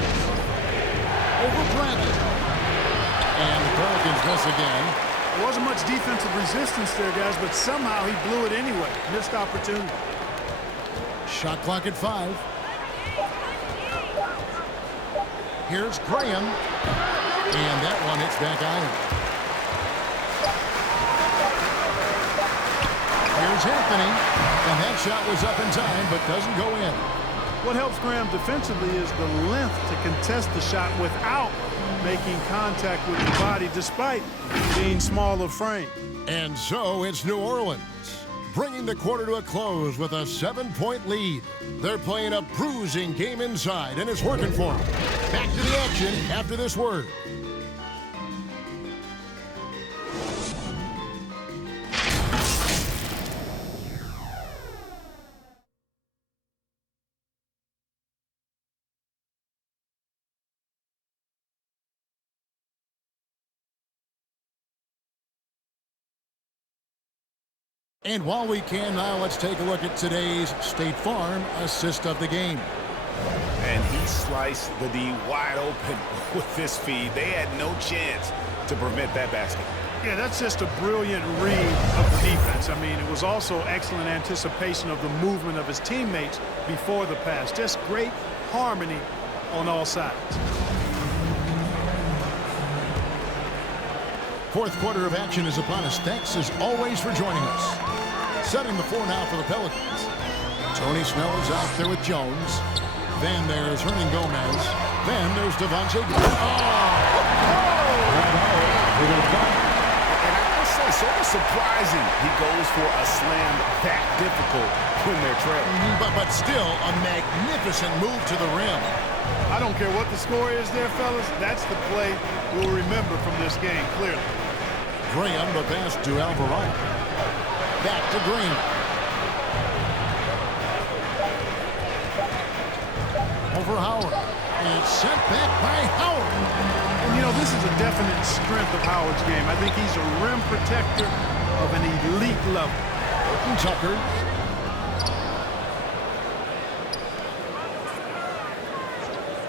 Over Bradley. And the Pelicans miss again. There wasn't much defensive resistance there, guys, but somehow he blew it anyway. Missed opportunity. Shot clock at 5. Here's Graham. And that one hits back iron. Here's Anthony. And that shot was up in time, but doesn't go in. What helps Graham defensively is the length to contest the shot without making contact with the body, despite being small of frame. And so it's New Orleans, bringing the quarter to a close with a 7-point lead. They're playing a bruising game inside, and it's working for them. Back to the action after this word. And while we can now, let's take a look at today's State Farm assist of the game. And he sliced the D wide open with this feed. They had no chance to prevent that basket. Yeah, that's just a brilliant read of the defense. I mean, it was also excellent anticipation of the movement of his teammates before the pass. Just great harmony on all sides. Fourth quarter of action is upon us. Thanks as always for joining us. Setting the floor now for the Pelicans. Tony Snell is out there with Jones. Then there's Hernan Gomez. Then there's Devontae. And I must say, sort of surprising he goes for a slam that difficult when they're trailing. But still a magnificent move to the rim. I don't care what the score is there, fellas. That's the play we'll remember from this game, clearly. Graham, the pass to Alvarado. Back to Green. Over Howard. And it's sent back by Howard. And, you know, this is a definite strength of Howard's game. I think he's a rim protector of an elite level. Horton Tucker.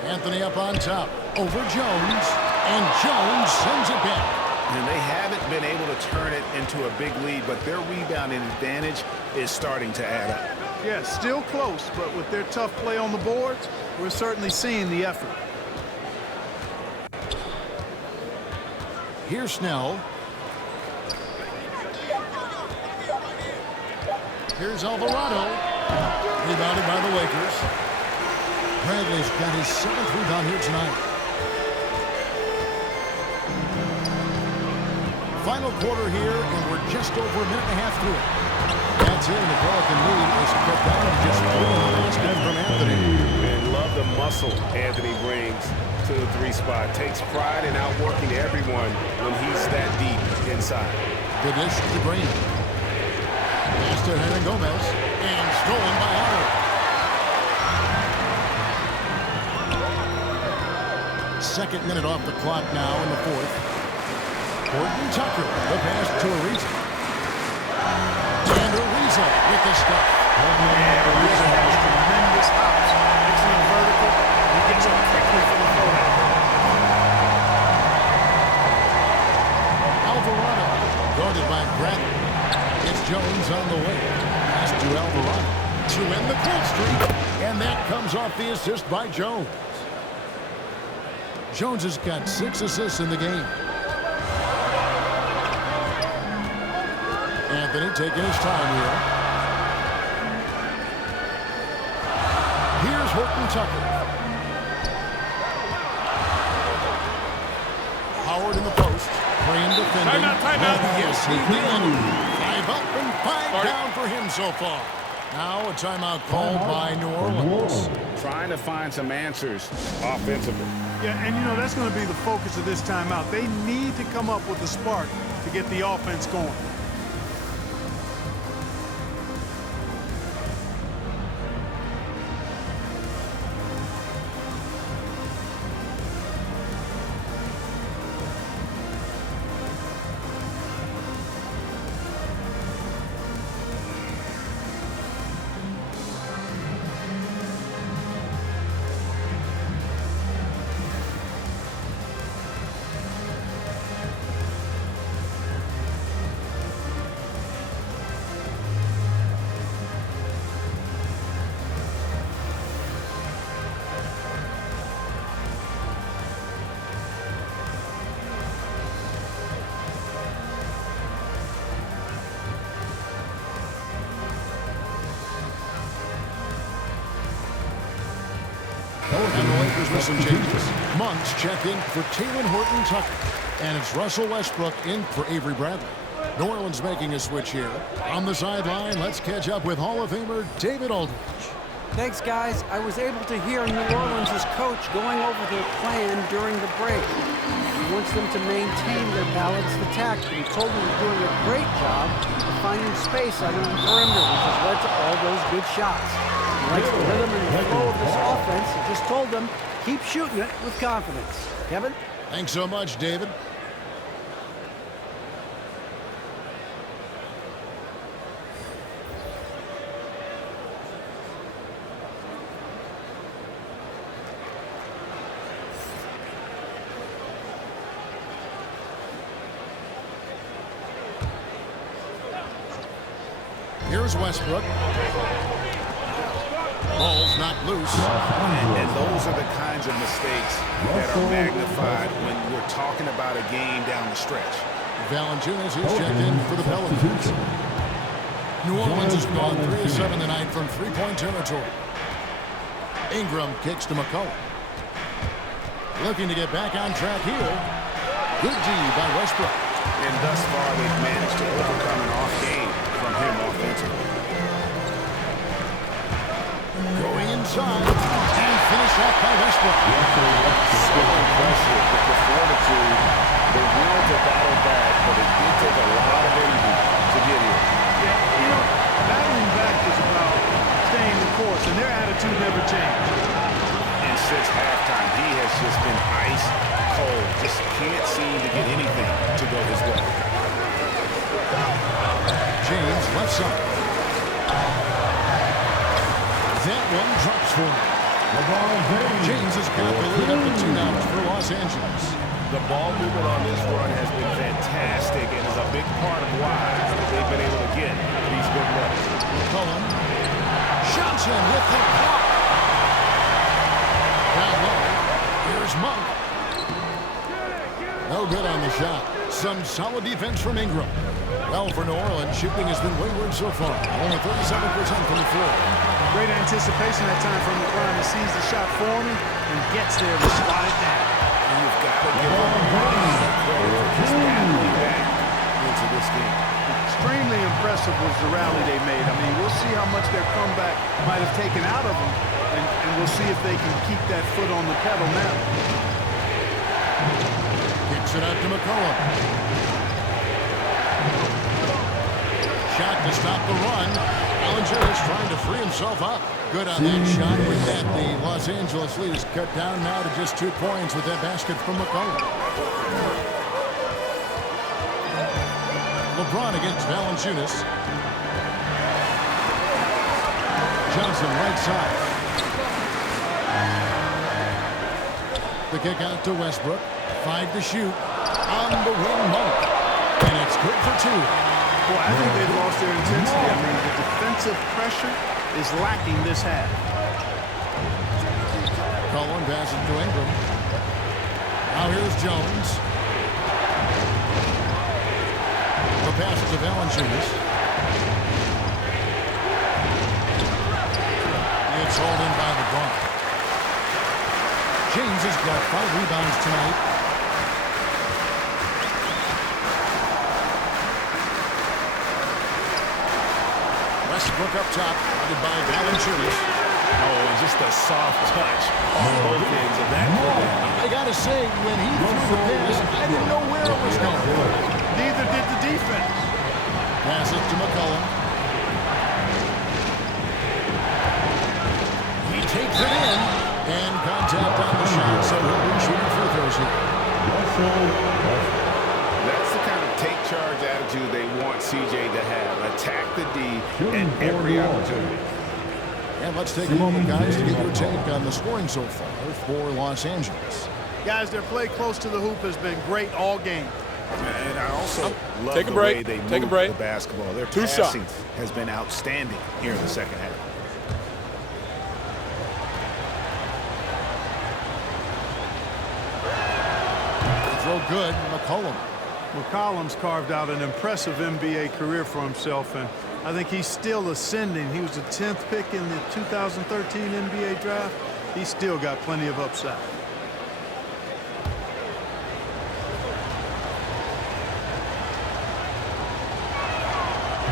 Anthony up on top. Over Jones. And Jones sends it back. And they haven't been able to turn it into a big lead, but their rebounding advantage is starting to add up. Yeah, still close, but with their tough play on the boards, we're certainly seeing the effort. Here's Snell. Here's Alvarado. Rebounded by the Lakers. Bradley's got his 7th rebound here tonight. Final quarter here, and we're just over a minute and a half through it. That's it, and the Pelican lead is cut down to just 3 in the basket from Anthony. And love the muscle Anthony brings to the 3 spot. Takes pride in outworking everyone when he's that deep inside. The dish to Green. Pass to Hernan Gomez, and stolen by Howard. second minute off the clock now in the fourth. Horton Tucker, the pass to Ariza. And Ariza with the stuff. And Ariza has tremendous hops. Excellent vertical. He gets up quickly for the throwdown. Alvarado, guarded by Bradley. It's Jones on the way. Pass to Alvarado to end the cold streak. And that comes off the assist by Jones. Jones has got 6 assists in the game. Anthony taking his time here. Here's Horton Tucker. Howard in the post. Crane defending. Timeout. Yes, he did. 5 up and 5 down for him so far. Now a timeout called by New Orleans. Trying to find some answers offensively. Yeah, and you know, that's going to be the focus of this timeout. They need to come up with a spark to get the offense going. And the Lakers with some changes. Monks check in for Taylor Horton Tucker. And it's Russell Westbrook in for Avery Bradley. New Orleans making a switch here. On the sideline, let's catch up with Hall of Famer David Aldridge. Thanks, guys. I was able to hear New Orleans' coach going over their plan during the break. He wants them to maintain their balanced attack. He told them they're doing a great job of finding space out on the perimeter, which has led to all those good shots. He likes the rhythm and the flow of this offense. He just told them, keep shooting it with confidence. Kevin? Thanks so much, David. Here's Westbrook. Ball's not loose. And those are the kinds of mistakes that are magnified when we're talking about a game down the stretch. Valanciunas, he's checked in for the Pelicans. New Orleans has gone 3 of 7 tonight from three-point territory. Ingram kicks to McCollum. Looking to get back on track here. Good D by Westbrook. And thus far, they've managed to overcome an off game from him offensively. Going inside and finish off by Westbrook. So impressive with the fortitude, the will to battle back, but it did take a lot of energy to get here. Yeah, you know, battling back is about staying the course, and their attitude never changed. And since halftime, he has just been ice cold. Just can't seem to get anything to go his way. James left side. That one drops for him. James has got the lead up to 2 now for Los Angeles. The ball movement on this run has been fantastic and is a big part of why they've been able to get these good looks. McCollum. Johnson with the block. Down low. Here's Monk. No good on the shot. Some solid defense from Ingram. Well, for New Orleans, shooting has been wayward so far. Only 37% from the floor. Great anticipation that time from LeBron. He sees the shot forming and gets there to slot it down. And you've got to give him credit for just battling back into this game. Extremely impressive was the rally they made. I mean, we'll see how much their comeback might have taken out of them, and we'll see if they can keep that foot on the pedal now. Kicks it out to McCollum. Shot to stop the run. Valanciunas trying to free himself up. Good on that shot. With that, the Los Angeles lead is cut down now to just 2 points with that basket from McCollum. LeBron against Valanciunas. Johnson right side. The kick out to Westbrook. 5 to shoot. On the wing, Monk. And it's good for 2. Boy, I think they've lost their intensity. I mean, the defensive pressure is lacking this half. Cullen passes to Ingram. Now here's Jones. The pass to Valanciunas. It's hauled in by LeBron. James has got 5 rebounds tonight. Westbrook up top, guarded by Valanciunas. Oh, and just a soft touch on both ends of that play. I gotta say, when he threw the pass, I didn't know where it was going. Neither did the defense. Pass it to McCollum. He takes it in, and contact on the shot, so he'll be shooting free throws here. That's the kind of take charge attitude they want CJ to have. Attack the D at every opportunity. And let's take a moment, guys, to get your take on the scoring so far for Los Angeles. Guys, their play close to the hoop has been great all game. And I also love Take a the break. way they Take a move break. the basketball. Their 2 passing shots. has been outstanding here in the second half. Throw good, McCollum. McCollum's carved out an impressive NBA career for himself, and I think he's still ascending. He was the 10th pick in the 2013 NBA draft. He's still got plenty of upside.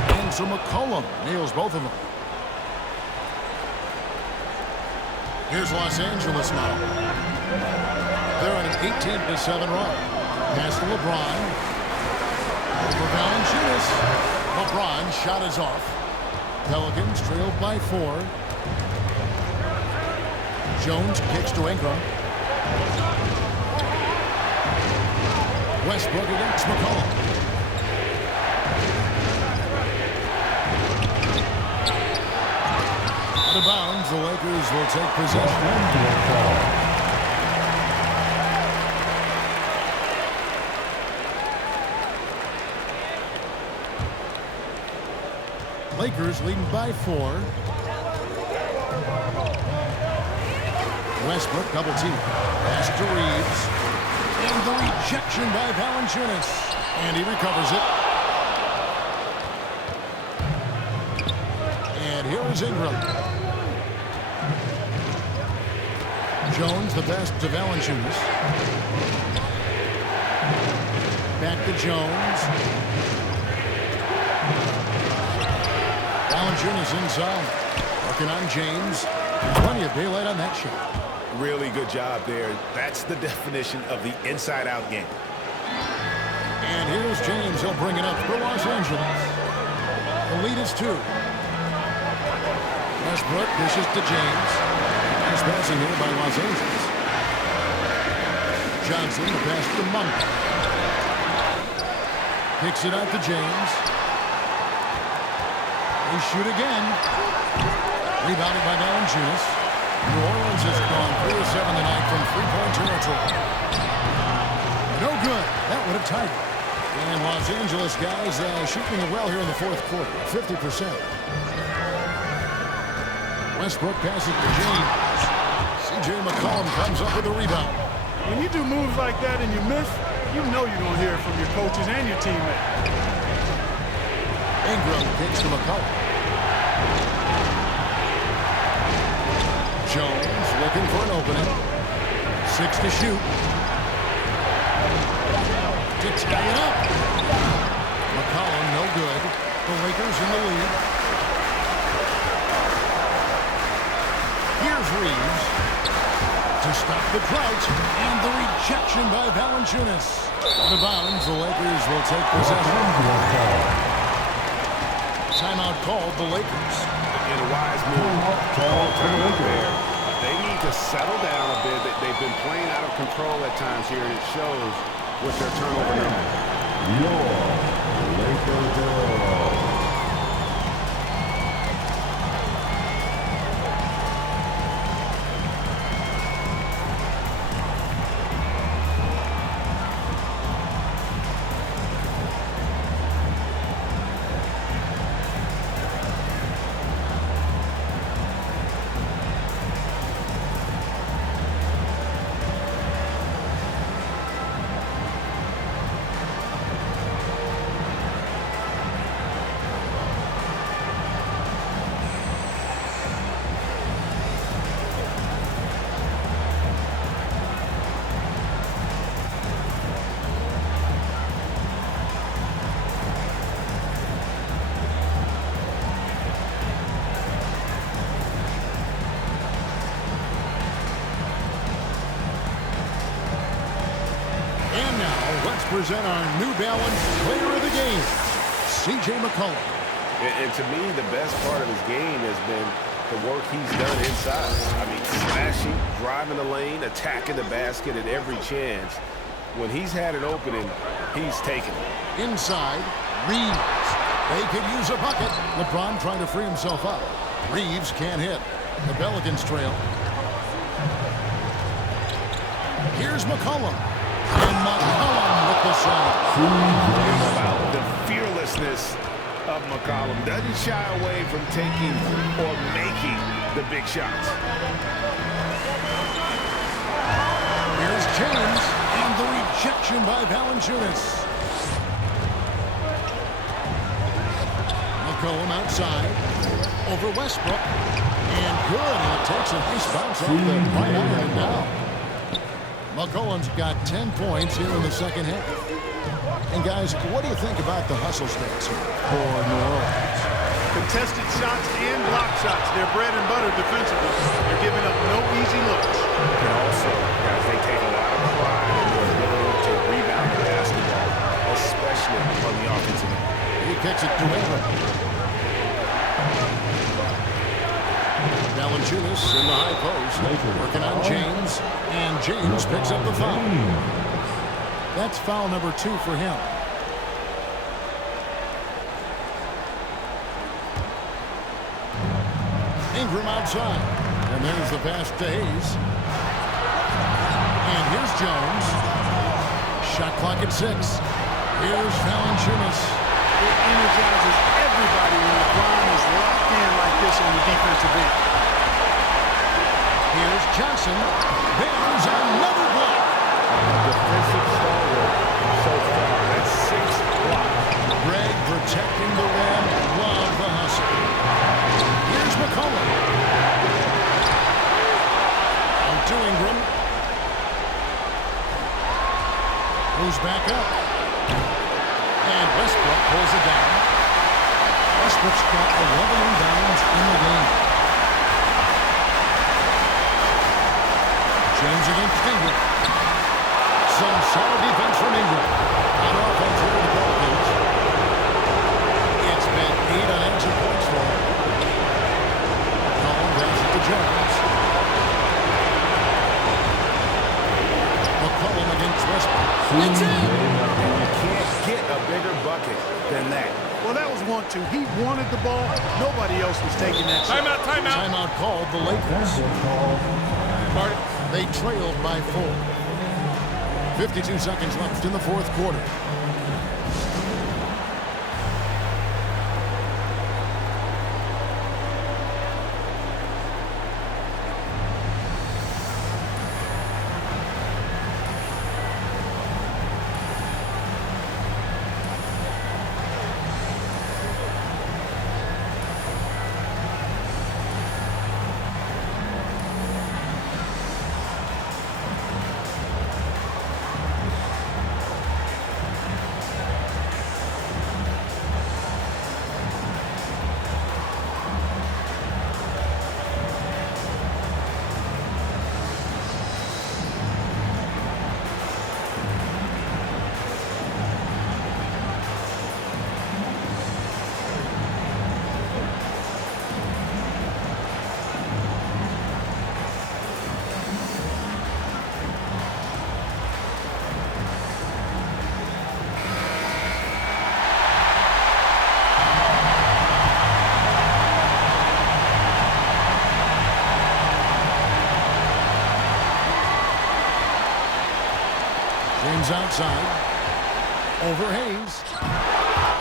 And so McCollum nails both of them. Here's Los Angeles now. They're on an 18-7 run. Pass to LeBron. For Valanciunas. LeBron shot is off. Pelicans trailed by 4. Jones kicks to Ingram. Westbrook against McCollum. Out of bounds, the Lakers will take possession. Lakers leading by 4. Westbrook double team. Pass to Reeves. And the rejection by Valanciunas. And he recovers it. And here is Ingram. Jones the best to Valanciunas. Back to Jones. Valanciunas inside. Working on James. Plenty of daylight on that shot. Really good job there. That's the definition of the inside-out game. And here's James. He'll bring it up for Los Angeles. The lead is 2. Westbrook dishes to James. Nice passing here by Los Angeles. Johnson, the pass to Monk. Kicks it out to James. They shoot again. Rebounded by Valanciunas. New Orleans has gone 3 of 7 tonight from 3-point territory. No good. That would have tied it. And Los Angeles guys shooting it well here in the 4th quarter. 50%. Westbrook passes to James. C.J. McCollum comes up with a rebound. When you do moves like that and you miss, you know you're going to hear it from your coaches and your teammates. Ingram kicks to McCollum. Jones looking for an opening. 6 to shoot. To tie it up. McCollum no good. The Lakers in the lead. Here's Reeves to stop the drought, and the rejection by Valanciunas. Out of bounds, the Lakers will take possession. Timeout called the Lakers. And a wise move to call timeout there. They need to settle down a bit. They've been playing out of control at times here, and it shows with their turnover numbers. Your Lakers girls. Present our New Balance Player of the Game, C.J. McCollum. And to me, the best part of his game has been the work he's done inside. I mean, slashing, driving the lane, attacking the basket at every chance. When he's had an opening, he's taken it. Inside, Reeves. They could use a bucket. LeBron trying to free himself up. Reeves can't hit. The Pelicans trail. Here's McCollum. And McCollum with the shot. About the fearlessness of McCollum. Doesn't shy away from taking or making the big shots. Here's James and the rejection by Valanciunas. McCollum outside over Westbrook. And good. And it takes a nice bounce off the right iron and down. McCollum's got 10 points here in the second half. And guys, what do you think about the hustle stance here for New Orleans? Contested shots and block shots. They're bread and butter defensively. They're giving up no easy looks. And also, guys, they take a lot of pride in their ability to rebound the basketball, especially on the offensive end. He kicks it to Ingram. Valanciunas in the high post, working on James, and James picks up the foul. That's foul number 2 for him. Ingram outside, and there's the pass to Hayes. And here's Jones. Shot clock at 6. Here's Valanciunas. It energizes everybody when LeBron is locked in like this on the defensive end. Here's Johnson. There's another block. Defensive stalwart so far. That's 6 blocks. Greg protecting the rim. Love the hustle. Here's McCollum. Out to Ingram. Moves back up. And Westbrook pulls it down. Westbrook's got 11 rebounds in the game. James against Ingram. Some solid defense from Ingram. On offense here the Pelicans. It's been 8 unanswered points for him. Collins grabs it to Jones. McCollum against Westbrook. It's in! You can't get a bigger bucket than that. Well, that was 1-2. He wanted the ball. Nobody else was taking that shot. Timeout, timeout. Timeout called the Lakers. They trailed by 4. 52 seconds left in the fourth quarter. James outside. Over Hayes.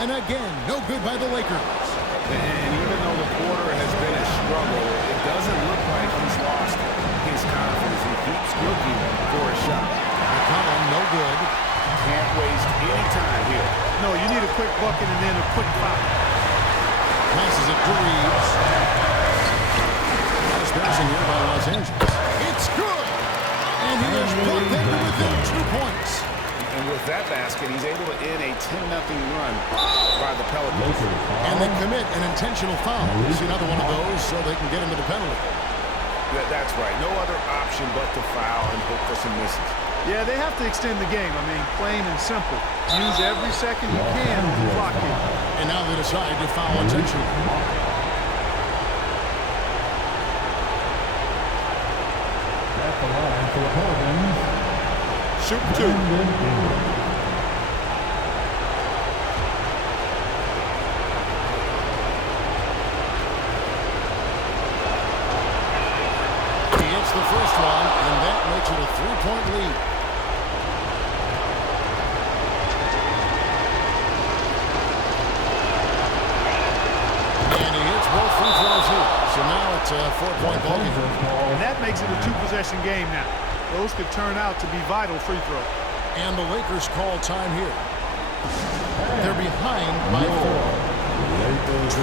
And again, no good by the Lakers. And even though the quarter has been a struggle, it doesn't look like he's lost his confidence. He keeps looking for a shot. McCollum, no good. Can't waste any time here. No, you need a quick bucket and then a quick foul. Passes it to Reeves. Nice passing here by Los Angeles. It's good! And he has put them to within 2 points. And with that basket, he's able to end a 10-0 run by the Pelicans. And they commit an intentional foul. See another one of those so they can get into the penalty. That's right. No other option but to foul and hope for some misses. Yeah, they have to extend the game. I mean, plain and simple. Use every second you can on the clock here. And now they decide to foul intentionally. At the line for the Pelicans. Shoot 2. He hits the first one, and that makes it a 3-point lead. And he hits both free throws here. So now it's a 4-point ball game. And that makes it a 2-possession game now. Those could turn out to be vital free throws. And the Lakers call time here. They're behind by 4.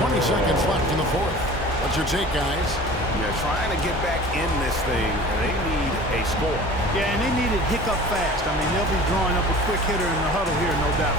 20 seconds left in the fourth. What's your take, guys? Yeah, trying to get back in this thing, they need a score. Yeah, and they need it hiccup fast. I mean, they'll be drawing up a quick hitter in the huddle here, no doubt.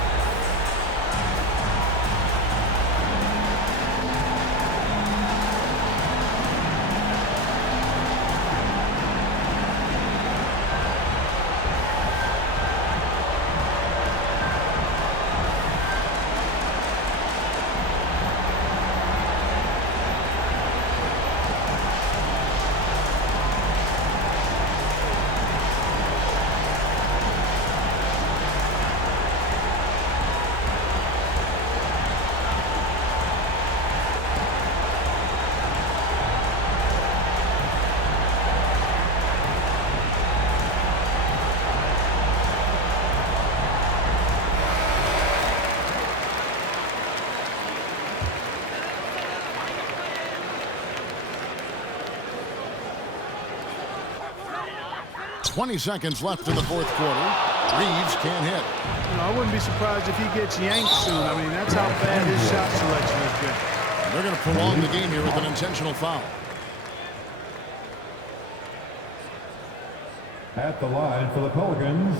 .20 seconds left in the fourth quarter. Reeves can't hit. You know, I wouldn't be surprised if he gets yanked soon. I mean, that's how bad his shot selection has been. They're going to prolong the game here with an intentional foul. At the line for the Pelicans,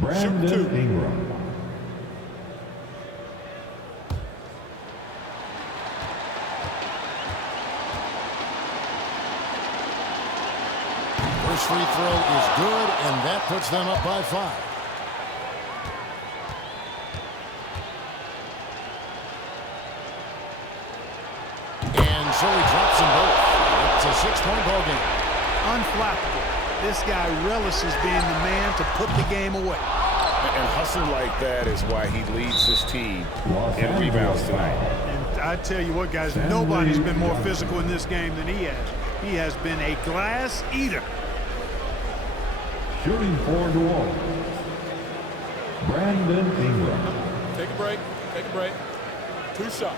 Brandon Ingram. First free throw is good, and that puts them up by 5. And so he drops them both. It's a 6-point ball game. Unflappable. This guy relishes being the man to put the game away. And hustling like that is why he leads his team in rebounds tonight. And I tell you what, guys, nobody's been more physical in this game than he has. He has been a glass eater. Shooting for New Orleans, Brandon Ingram. Take a break. Take a break. 2 shots.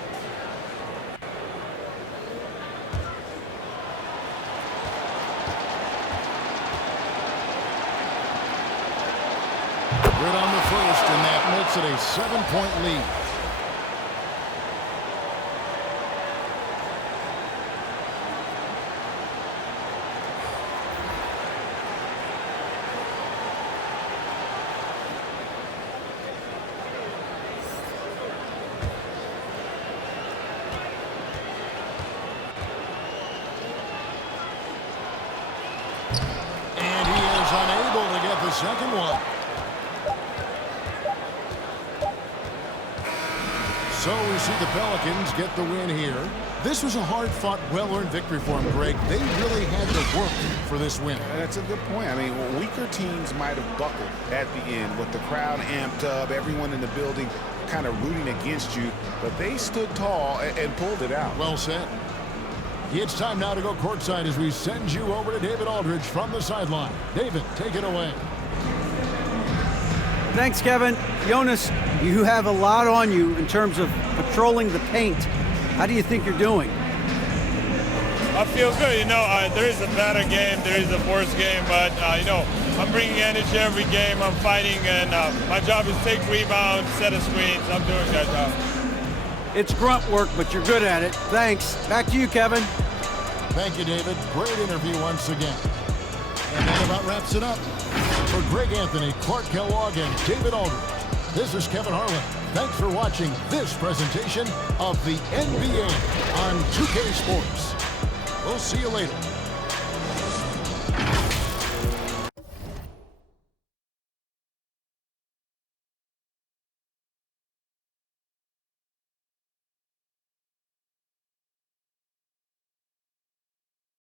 Good on the first, and that makes it a 7-point lead. And he is unable to get the second one. So we see the Pelicans get the win here. This was a hard-fought, well-earned victory for them, Greg. They really had to work for this win. That's a good point. I mean, weaker teams might have buckled at the end with the crowd amped up, everyone in the building kind of rooting against you, but they stood tall and pulled it out. Well said. It's time now to go courtside as we send you over to David Aldridge from the sideline. David, take it away. Thanks, Kevin. Jonas, you have a lot on you in terms of patrolling the paint. How do you think you're doing? I feel good. There is a better game, there is a worse game, but, I'm bringing energy every game. I'm fighting, and my job is take rebounds, set of screens. I'm doing that job. It's grunt work, but you're good at it. Thanks. Back to you, Kevin. Thank you, David. Great interview once again. And that about wraps it up. For Greg Anthony, Clark Kellogg, and David Aldridge, this is Kevin Harlan. Thanks for watching this presentation of the NBA on 2K Sports. We'll see you later.